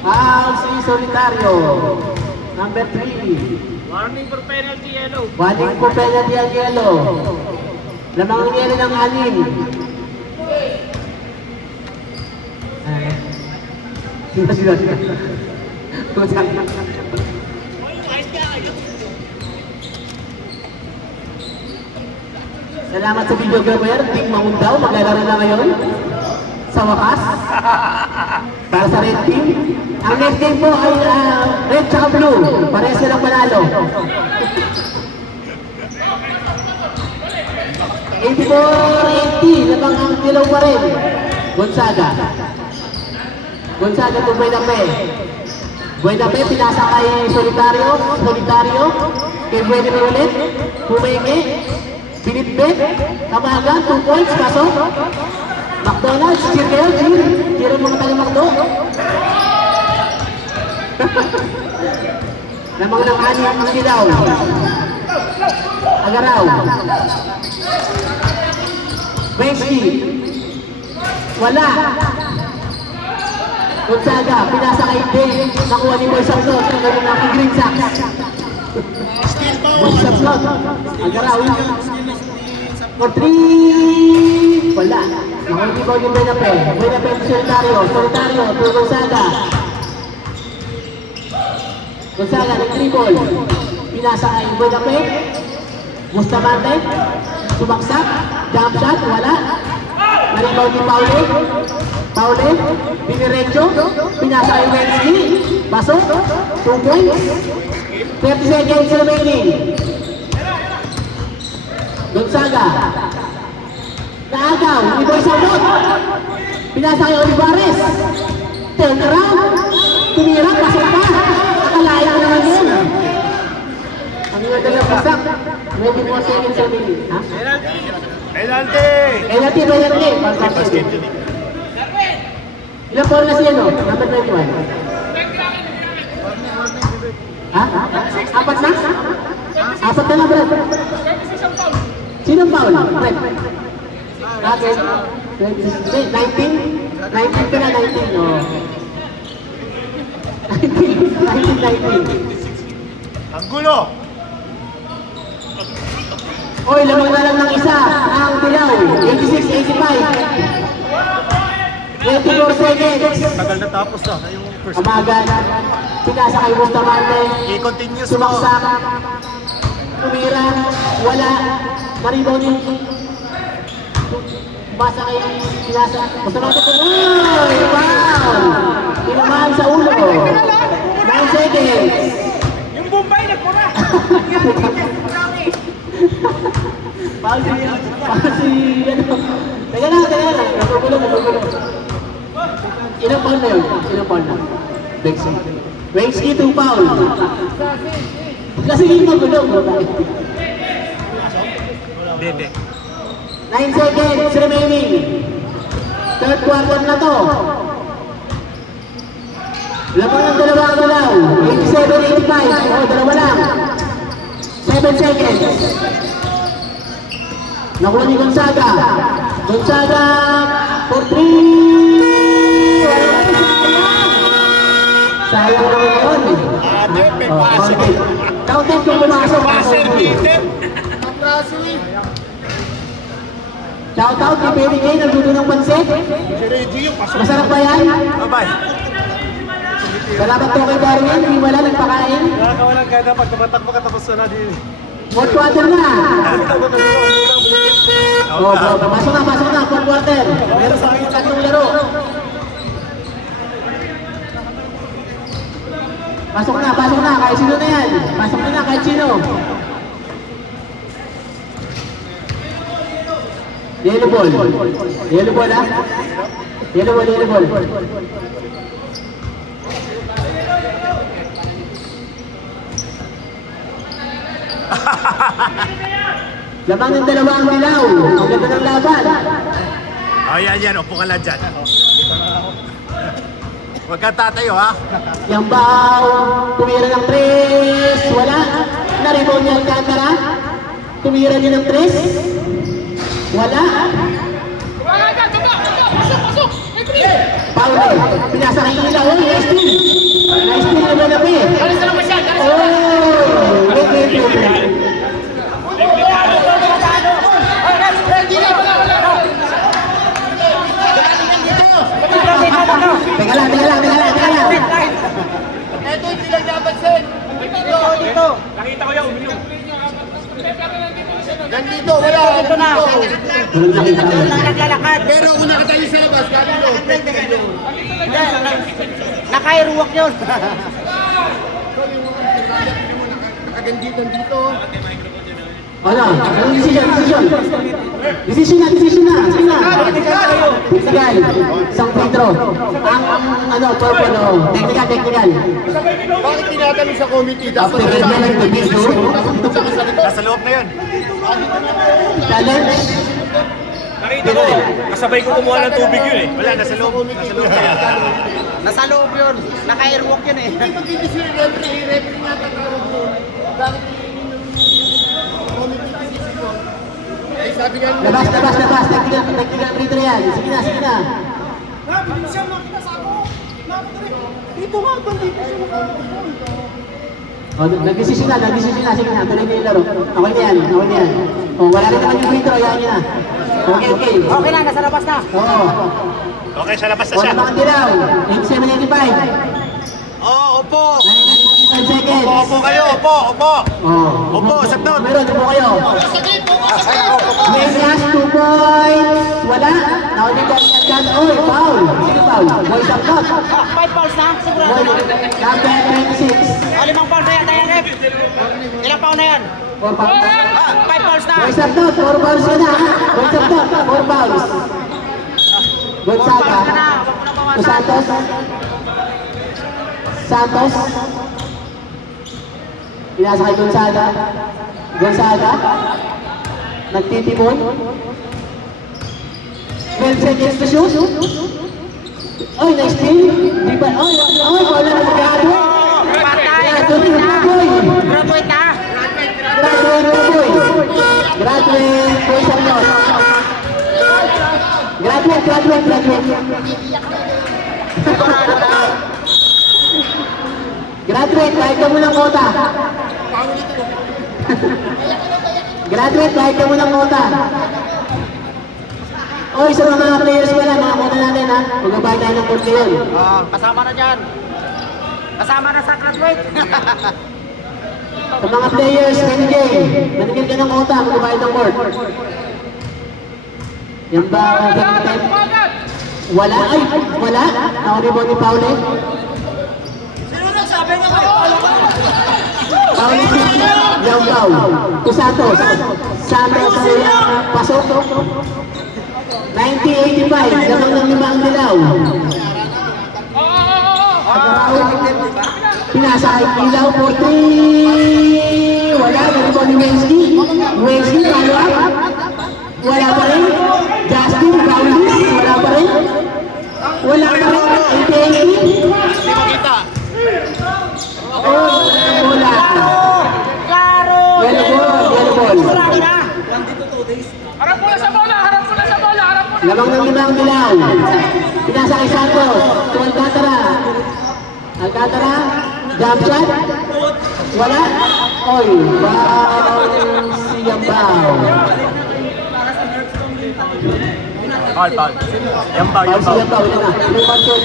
Foul si Solitaryo. Number 3. Warning for penalty yellow. Warning po penalty ang yellow. Lamang ang yellow ng 6. Sila. Salamat sa videographer, Big Maundaw, maglalaro na ngayon. Sa wakas. Para sa red team. Ang next game po ay red tsaka blue. Parehas silang panalo. 84-80, labang ang Dilaw pa rin. Gonzaga to Buenape, pinasa kay Solitaryo, kay Buenape ulit, Pumengi, Binitbet, Kamagan, 2 points, pasok. McDonald's, cheer kayo, cheer. Cheer ang mga taga-McDo. Lamang ng anim ang silaw. Agaraw. Messi. Wala. Gonzaga, pinasa kay Dave. Nakuha ni Boy Sablon. Naging ang Green Sacks. Boy Sablon. Agaraw. For 3. Wala. Nakuha ni Boy Benape. Benape solitario. Solitario. To Gonzaga. Gonzaga, nag-3-ball. Pinasa kay Benape. Bustamante. Sumaksak. Jump shot. Wala. Nalibaw ni Paule. Paule. Diniretso. Pinasa kay Wednesday. Pasok. 2 points. 30 seconds remaining. Gonzaga. Naagaw. Ni Boy Sablon. Pinasa kay Olivares. Turn around. Tumira. Pasok pa. Akalaya na naman yun. Ang nga dalang pasak. 24 seconds remaining. Ha? Penalty! Penalty. Basket yun eh. Ilang ball na siya, no? Number 21. Ha? Apat na? Apat na, Brad. Sinong foul? Brad. Okay. 19? 19 ka na, 19. Oh. 19. Ang gulo! Oy, lamang na lang ng isa. Ang Tilaw. 86-85. 24 seconds. Tagal na tapos na. Yung first. Amagan. Pinasa kay Bustamante. I-continuous mo. Sumaksak. Tumira. Wala. Naribaw niyo. Basa kay Pinasa. Bustamante po. Uy! Foul! Tinamaan sa ulo ko. 9 seconds. Yung Bombay nagpura. Foul si ano. Teka lang. Nagugulo. Ilang foul na yun? Ilang foul na? Wexky 2 foul. Kasi hindi magulo. Hindi. 9 seconds remaining. Third quarter na to. Lamang ang dalawa ang galaw. 87-85. O, dalawa lang. 7 seconds. Nakuha ni Gonzaga. Gonzaga for 3. Sayang naman yun. Counted kung pumasok. Shout out kay Baby Kay, nagluto ng pansit. Masarap ba yan? Bye-bye. Salamat po kay Darwin, hindi wala nagpakain. Nakakawalan ka na pag tumatak mo katapos na din. Fourth quarter na. Pasok na, fourth quarter. Meron sa akin tatlong laro. Pasok na, kahit sino na yan. Pasok na kahit sino. Yellow ball ha? Yellow ball. Lamang ng dalawang dilaw. Ang ganda ng laban. Oh, yan. Upo ka lang dyan. Huwag kang tatayo, ha? Yambaw, tumira ng 3. Wala. Naribaw niya ang Alcantara. Tumira niya ng 3. Wala. Wala ka, pasok. May three. Pauli, pinasa kay Ilaw. Oh, nice steal. Nice steal naman na eh. Alis na naman siya. Oh, wait. Teka lang. Ito yung silang napansin. Dito. Nakita ko yung uminom. Nandito, wala. Ito na. Naglalakad. Pero kung nakatayo sa labas, galing doon. Nakairuwak yun. Nakaganditan dito. Ano? Anong decision na. Sige na. Technical. Isang free throw. Ang purple, technical. Bakit tinatanong sa committee? After the game, Nasa loob na yun. challenge. Nakita ko, kasabay ko kumuha ng tubig yun eh. Wala, nasa loob. Nasa loob na yan. Nasa loob yun. Naka-airwalk yun eh. Labas. Technical free throw yan. Sige na. Dito nga, bandito siya. Oh, nag-decision na. Sige na, tuloy na yung laro. Okay na yan. Oh, wala rin naman yung free throw, yan na. Okay. Okay na, nasa labas na. Oo. Okay, sa labas na O, siya. naman dilaw. 87-85. Oo, opo. 9 seconds. Opo kayo, opo. Oh. Opo, sabdot. Meron, upo kayo. Menyas, 2 points. Wala. Naulit ka. Oy, foul. Sino foul? Boys up top. 5 fouls na, sigurado Boy, na. number 26. 5 fouls na yan, tayo rep. Ilang foul na yan? 4 fouls. 5 fouls na. Boys up top, 4 fouls ka na. Boys up top, 4 fouls. Gonzaga. Santos. Pinasa kay Gonzaga. Nagtitipon. 12 seconds to shoot. Oy, nice steal. Di ba? Oy, wala na si Gado. Patay. Graduate na boy. Graduate na. Graduate boy sa North. Graduate. Graduate, kahit ka munang kota. Graduate, kahit ka munang kota. Oy, sa mga players pala, mga kota natin ha. Magbabayad tayo ng court ngayon. Kasama na dyan. Kasama na sa graduate. Sa mga players, manigil ka ng kota, magbabayad ng court. Yan ba ang gamitin? Wala. Nakaribon ni Paule. Pauli Yambao, Kusatos, Santos, pasok. 90-85, lamang ng 5 ang dilaw. Pinasa kay Ilaw, 43. Wala, ganito ni Wednesday, follow up. Wala pa rin. Justin, Paulis, wala pa rin. 80-80. Wala. Yellow ball. Harap mo na sa bola. Lamang ng 5 ang dilaw. Pinasa kay Santos. To Alcantara. Jump shot. Wala. Oy, si Yambao. Foul. Yambao. Si Yambao, ito na. Ilang foul siya,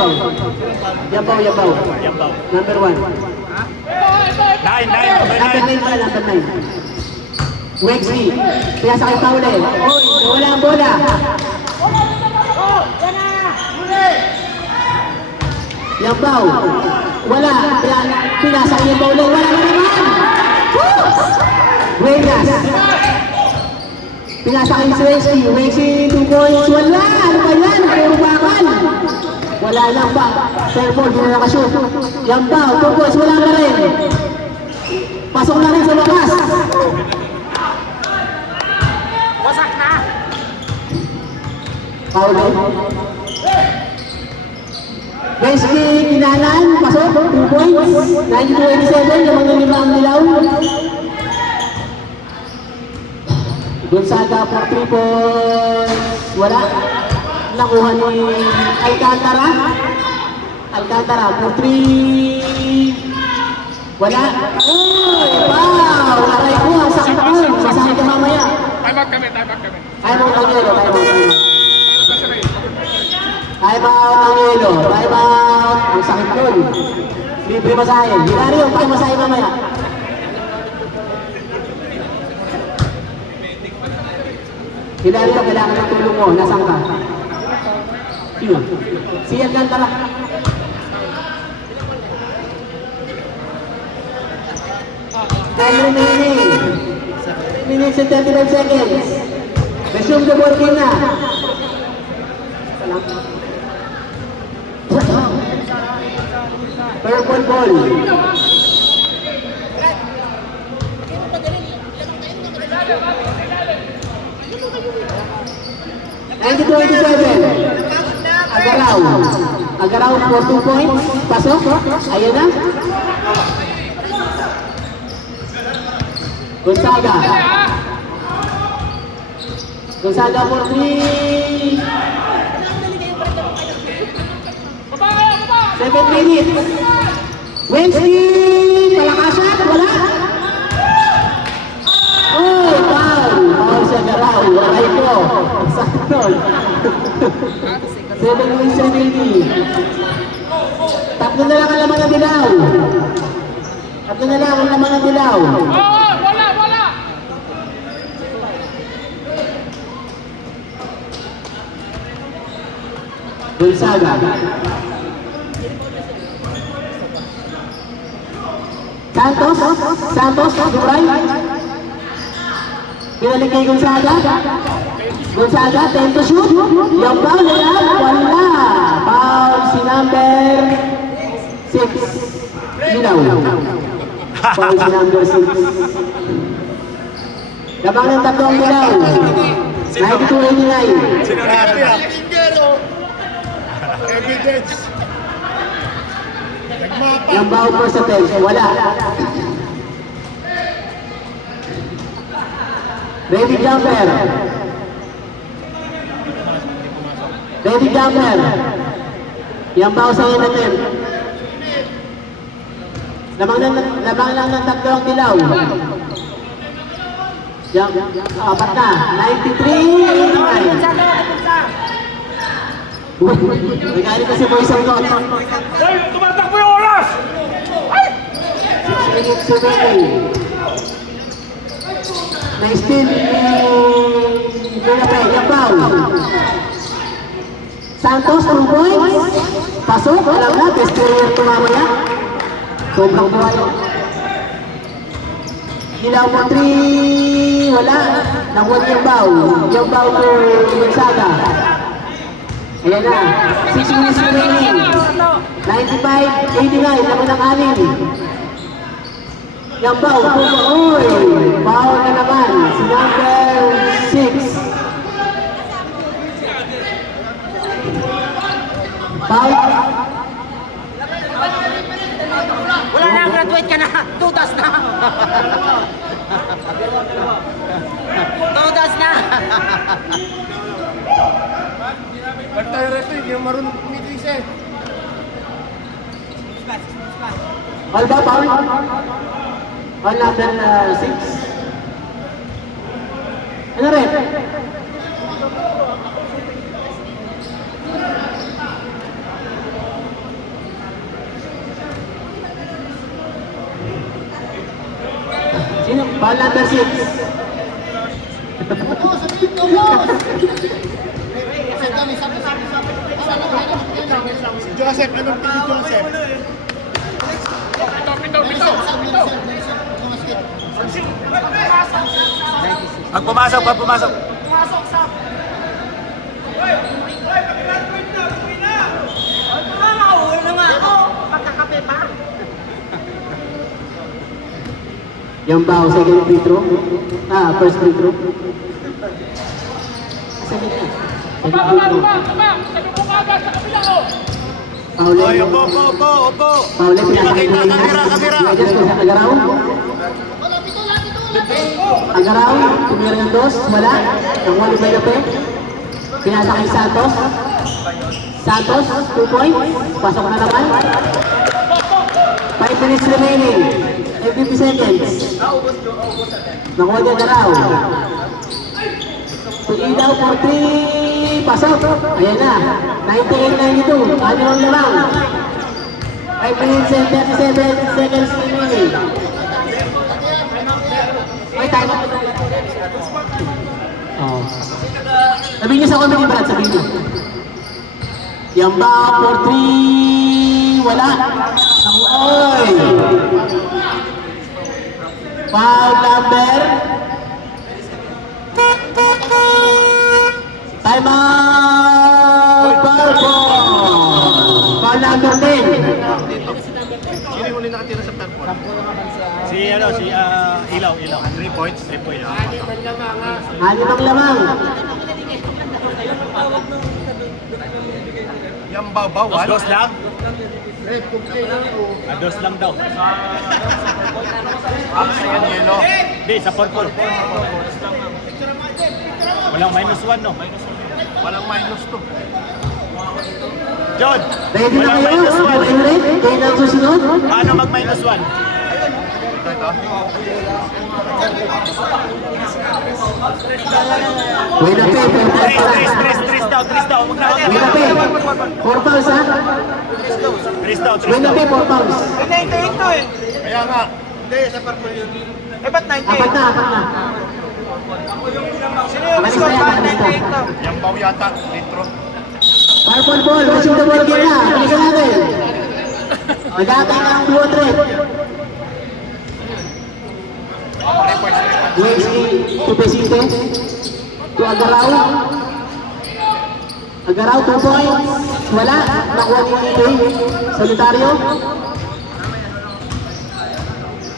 Yambao. Yambao. Number 1. 9. Number 9 pala, number 9. Wexley. Pinasa kay Paule. Oy, wala ang bola. Yambao. Wala. Pinasa kay Paule. Wala na naman. Buenas. Pinasa kay Wexley. Wexley 2 points. Wala. Ano ba yan? Puro bakal. Wala lang ba? Fairboard, hindi na nakashoot. Yambao, 2 points. Wala ka rin. Pasok na rin sa labas. Wasak na. Paule. Wesley Kinalan, pasok, 2 points. 92-87, lamang ng 5 ang dilaw. Gonzaga for 3 points. Wala. Nakuha ni Alcantara for 3. Wala. Uy! Wow! Aray ko, ang sakit ko. Masahin ka mamaya. Time out kami. Time out ang yelo. Ang sakit ko. Libre masahin. Hilario, masahin mamaya. Hilario, kailangan ng tulong mo. Nasaan ka? Sino? Si Alcantara. Time remaining. 7 minutes and 35 seconds. Resume the ball game na. Purple ball. Agaraw. Agaraw for 2 points. Pasok. Ayan na. Gonzaga. Gonzaga for 3. 7 minutes. Wednesday. Palakasan. Wala. Oh, foul. Foul siya Agaraw. Aray ko. Sakto. 7 minutes remaining. Tatlo na lang ang laman ng dilaw. Tatlo na lang ang laman ng dilaw. Wala. Gonzaga. Santos, Duray. Pinalik kay Gonzaga. Gonzaga, 10 to shoot. Yung foul nila, wala. Foul si number 6. Lilaw. Foul si number 6. Labang ng tatlong lilaw. 92-89. Sinabi ah. Evidence. Nagmapa. Yung foul for sa 10, wala. Ready jumper. Ready jumper. Yung foul sa natin. Lamang lang ng tatlo ang dilaw. Apat na. 93-89. Nagkali kasi mo isang got. Hoy, tumatakbo yung oras! 6 minutes remaining. Nice steal ni Kuya yung foul. Santos, 2 points. Pasok, alam na, best player ito mamaya. Sobrang buhay. Ilaw mo 3, wala. Nakuha yung foul. Yung foul to Gonzaga. Ayan na, 6 minutes remaining. 95-89, naman ang anin. Yung foul, uy, foul na naman. Si number 6. Foul. Wala na, graduate ka na. Tutas na. Tutas na. Ba't tayo rito? Hindi na marunong kumitis eh. Foul ba, foul? Foul number 6. Ano rin? Sino? Foul number 6. Si Joseph, anong pili Joseph? Bitaw. Pag pumasok. Yung bao, second free throw. First free throw. Second free throw. Sabi mo agad sa kabila ko. Paule. Oy, opo. Paule, Kamera. Adjust ko sa Agaraw. Agaraw, tumira yung dos, wala. Nakuha ni Baylope. Pinasa kay Santos. Santos, 2 points. Pasok na naman. 5 minutes remaining. 50 seconds. Nakuha ni Agaraw. Tulidaw for 3. Pasok. Ayan na. 98-92. Ano ang lamang? 5 minutes and 37 seconds remaining. May time. Oh. Sabihin niyo sa comment, Brad. Sabihin niyo. Yamba for 3. Wala. Oy. Foul number. Time out. Foul ball. Foul number 10. Sino yung huli nakatira sa third quarter? Si Ilaw. 3 points. 3 points. Anim ang lamang. Yan ba bawal? Dos lang? Dos lang daw. Yan yelo. Hindi, sa purple. Walang -1, no? Walang minus to. John, Ready na walang kayo? -1. Emre, kayo na ang susunod? Paano mag -1? Ito, ito. Wait na pe, 4 fouls pala. Tris daw. Huwag na, huwag Wait na pe, 4 fouls ha? Tris daw. Wait na pe, 4 fouls. 98 to eh. Kaya nga. Eh, ba't 98? Apat na. Sino yung Malis score na yan, pa? malis na. 98 to. Yan baw yata. Litro. Purple ball, watching the ball game na. Bilisan natin. Nag-aatay na ang blue and red. USC to Pesite. To Agarao. Agarao, 2 points. Wala. Nakuha ni Tay. Solitario.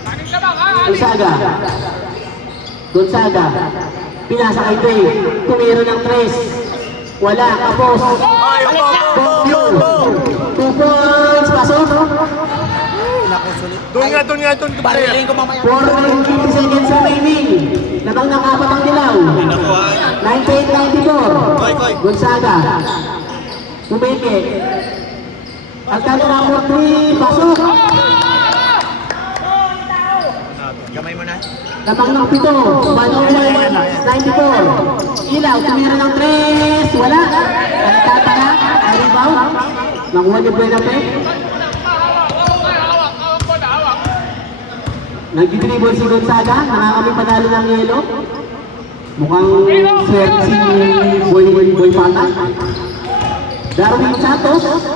Aning ka ba, Ali? Gonzaga. Pinasa kay Tay. Tumiro ng 3. Wala. Kapos. Ay, Yun. 2 points. Pasok. Doon nga, doon. Bariling ko mamaya. 4 seconds remaining. Labang ng apat ang dilaw. 98-94. Gonzaga. Umeke. Alcantara for 3. Pasok. Gamay mo na. Labang ng 7. 101-94. Ilaw. Tumira ng 3. Wala. Alcantara. Rebound. Nakuha ni Buenape. Hawak. Nagdidribble si Gonzaga, nakakami panalo ng yelo. Mukhang swerte si Boy Pata. Darwin Santos,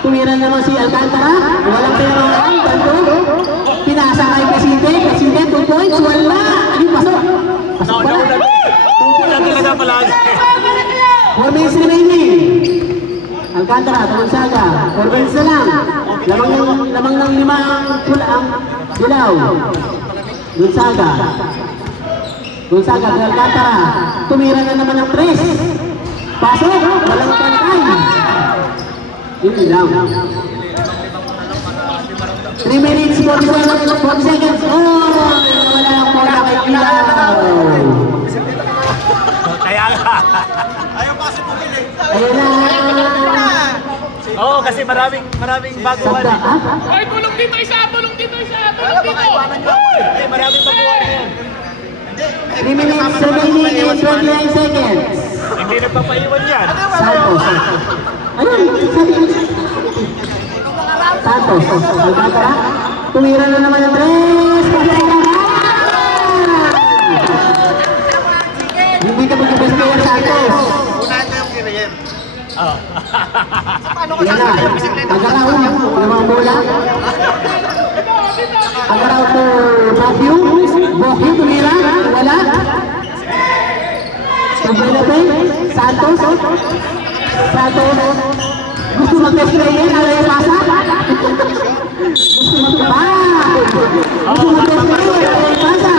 tumira naman si Alcantara, walang pera, tanto. Pinasa kay Pesite, 2 points, wala. Ayun, pasok. Pasok pala. Wala talaga palagi. 4 minutes remaining. Alcantara, Gonzaga, 4 minutes na lang. Lamang ng 5 ang pulang dilaw. Gonzaga, kay Alcantara. Tumira na naman ng 3. Pasok, walang pantay. Yun lang. 3 minutes, 40 seconds. Oh, wala lang po na kay Ilaw. Kaya nga. Ayun na. Oo, kasi maraming baguhan. Sabda, ha? Ay, tulong dito isa. Tulong dito. Eh, maraming baguhan yan. 3 minutes remaining and 29 seconds. Hindi nagpapaiwan yan. Santos. Ayun, sabi ko. Santos. Alcantara. Tumira na naman ng 3. Hindi ka mag-ibig player, Santos. Oo. Yan na. Agaraw. Lamang bola. Agaraw to Bokyu. Bokyu tumira. Wala. Tumira. Santos. Gusto mag-best player. Ano yung pasa? Gusto mag-best player. Ano yung pasa?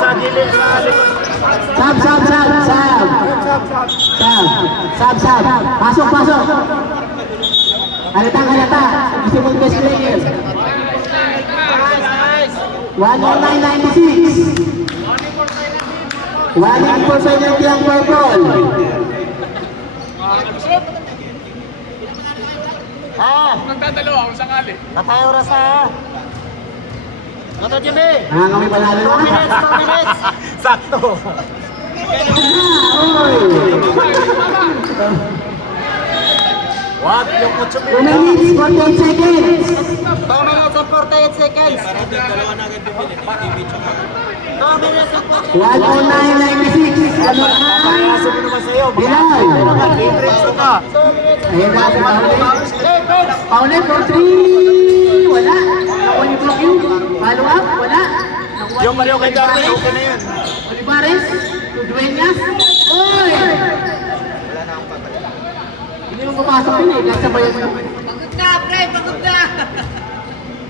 Sa gilid, sa likod. Sab. Pasok. Halata. Gusto mong best player. 109.96. 100% yung Tiang Purple. Nagdadalawa kung sakali. Natay oras na. Noto Jimmy. Kami panalo na. 2 minutes. Sakto. Wag yung 8 2 minutes, 48 seconds. 2 minutes and 48 seconds. 109.96. Ano na? Payaso mo naman sa'yo. Bilal. Favorite ka. Ayun na, Paulet for 3. Wala. Ako ni Bokyu. Follow up. Wala. Yung Mario kay Darwin, okay na yun. Olivares. Dueñas. Oy! Hindi mo papasok yun eh. Kahit sabayan mo. Pagod na.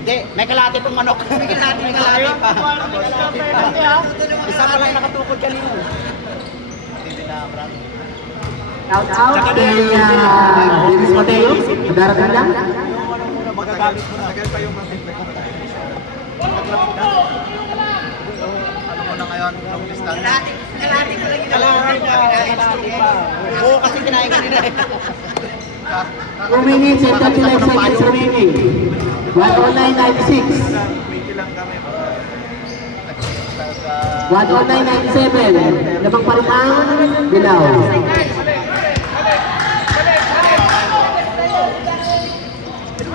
Hindi, may kalate pong manok. May kalate pa. Isa pa lang nakatukod kanina. Shout out kay Dennis Mateo. Darating lang. Magagalit mo na. Tagal pa yung ano mo na ngayon? Long distance? Kalahati ko lang yun. Oo, kasi kinain kanina eh. 2 minutes and 39 seconds remaining. 109.96. 20 lang kami. 109.97. Lamang pa rin ang Bilao.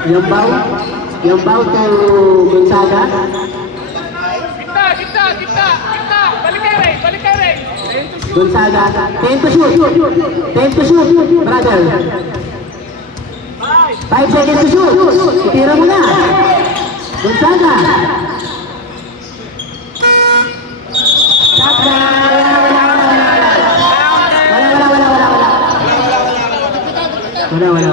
Yambaw to Gonzaga. Kita. Balik kay Ray. Gonzaga. 10 to shoot. 10 to shoot, brother. 5 seconds to shoot. Itira mo na. Gonzaga. Wala.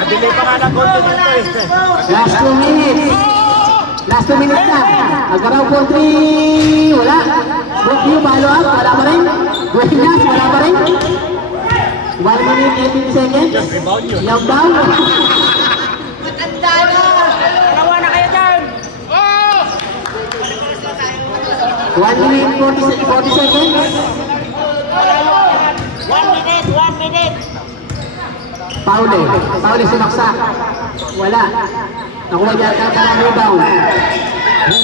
Madili pa nga ng goal dito eh. Last 2 minutes. Last 2 minutes na. Agaraw po 3. Wala. Brookview, follow up. Wala pa rin. Buenas, wala pa rin. 1 minute, 18 seconds. Yambaw. Matanda na! Dalawa na kayo dyan! 1 minute, 40 seconds. 1 minute! Paule sumaksak. Wala. Nakuha niya ang parang rebound.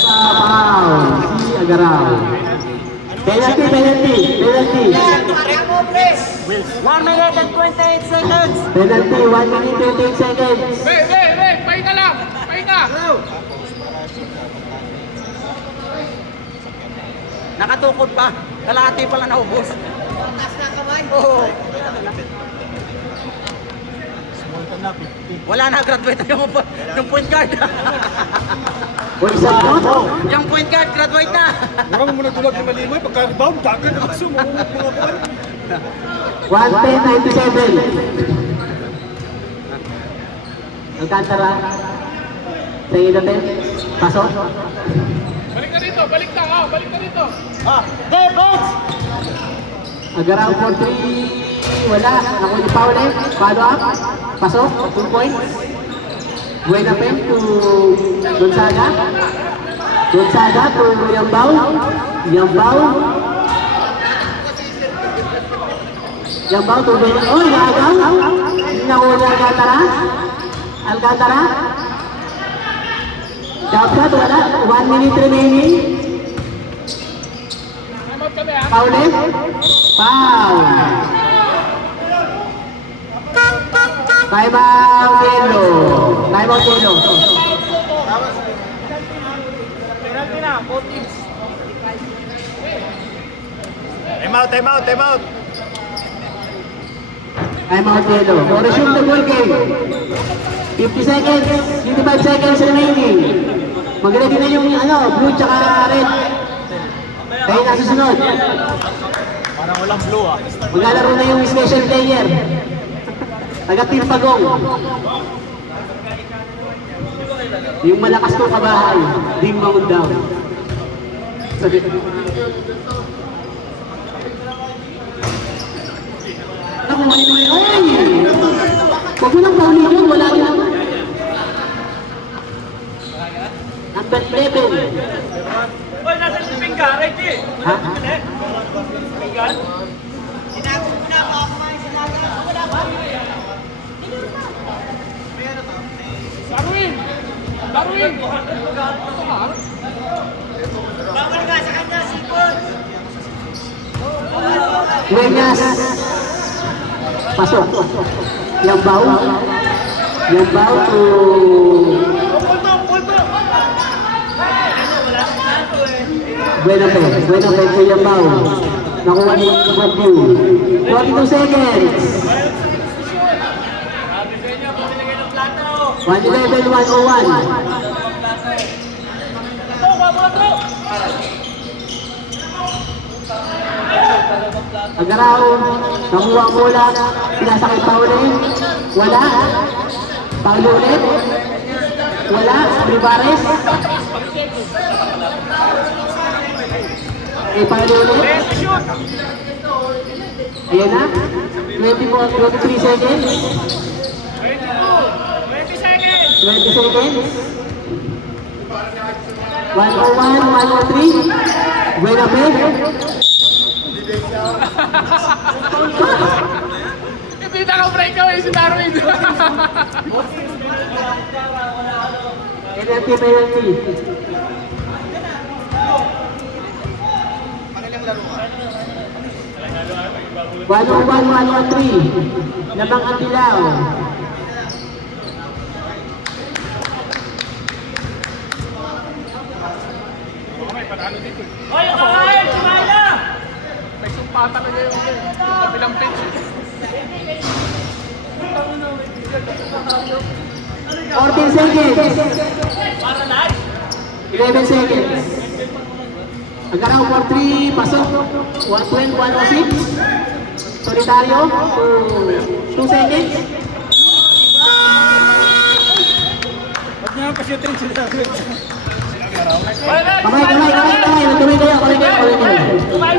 Foul. Si Agaraw. Penalty. 1 minute and 28 seconds! Penalty, 1 minute, 28 seconds. Ray, pahinga lang. Nakatukod pa. Kalahati pa lang naubos. Taas na kamay? Oo. Wala na, graduate na yung point guard. O isang shot. Yung point guard, graduate na. Huwag mo na tulad ng malimoy. Pagka-rebound, dagat na kasi umuungot mga buwan. 110.97. Alcantara. Sa iyo natin. Pasok. Balik ka dito. Defense! Agaraw for 3. Wala. Nakuha ni Paule. Follow up. Pasok. 2 points. Buena Pem to Gonzaga. Gonzaga to Yambaw. Yambaw to Gonzaga. Oh, Yagaw. Hindi nakuha niya Alcantara. Jump shot. Wala. 1 minute remaining. Timeout kami ha. Paule. Foul. Time out yellow. Time out. Time out yellow. For resume the ball game. 50 seconds. 55 seconds remaining. Mag-ready na yung blue tsaka red. Kayo na susunod. Parang walang blue ah. Maglalaro na yung special player. Taga-team Pagong. Yung malakas kong kabahay. Ding Mamundaw. Sabi. Naku, mali naman. Ay! Huwag mo nang pauli yun. Wala yun. Number 11. Oy, nasa sleeping ka, Reggie. Ha? Sinabi ko na ako kumain sa naga. Wala ba? Darwin. Bawal ka sa kanya, sipon! Dueñas. Pasok. Yambaw to Buena Pe to Yambaw. Nakuha ni Brookview. 42 seconds. 111-101. Agaraw, nakuha ang bola, pinasa kay Paule, wala. Paule ulit, wala. Rivares. Paule ulit. Ayan na. 23 seconds. 20 seconds. 20 seconds. 101, 103. Buena pe. Hindi naka-breakaway si Darwin. Penalty, penalty. One on one, 103. Labang Atilaw. May sumpatan na yung kabilang pitch. 14 seconds. 11 seconds. Agaraw for 3, pasok. 112, 106. Solitario, 2 seconds. Kamay. Tuloy kayo.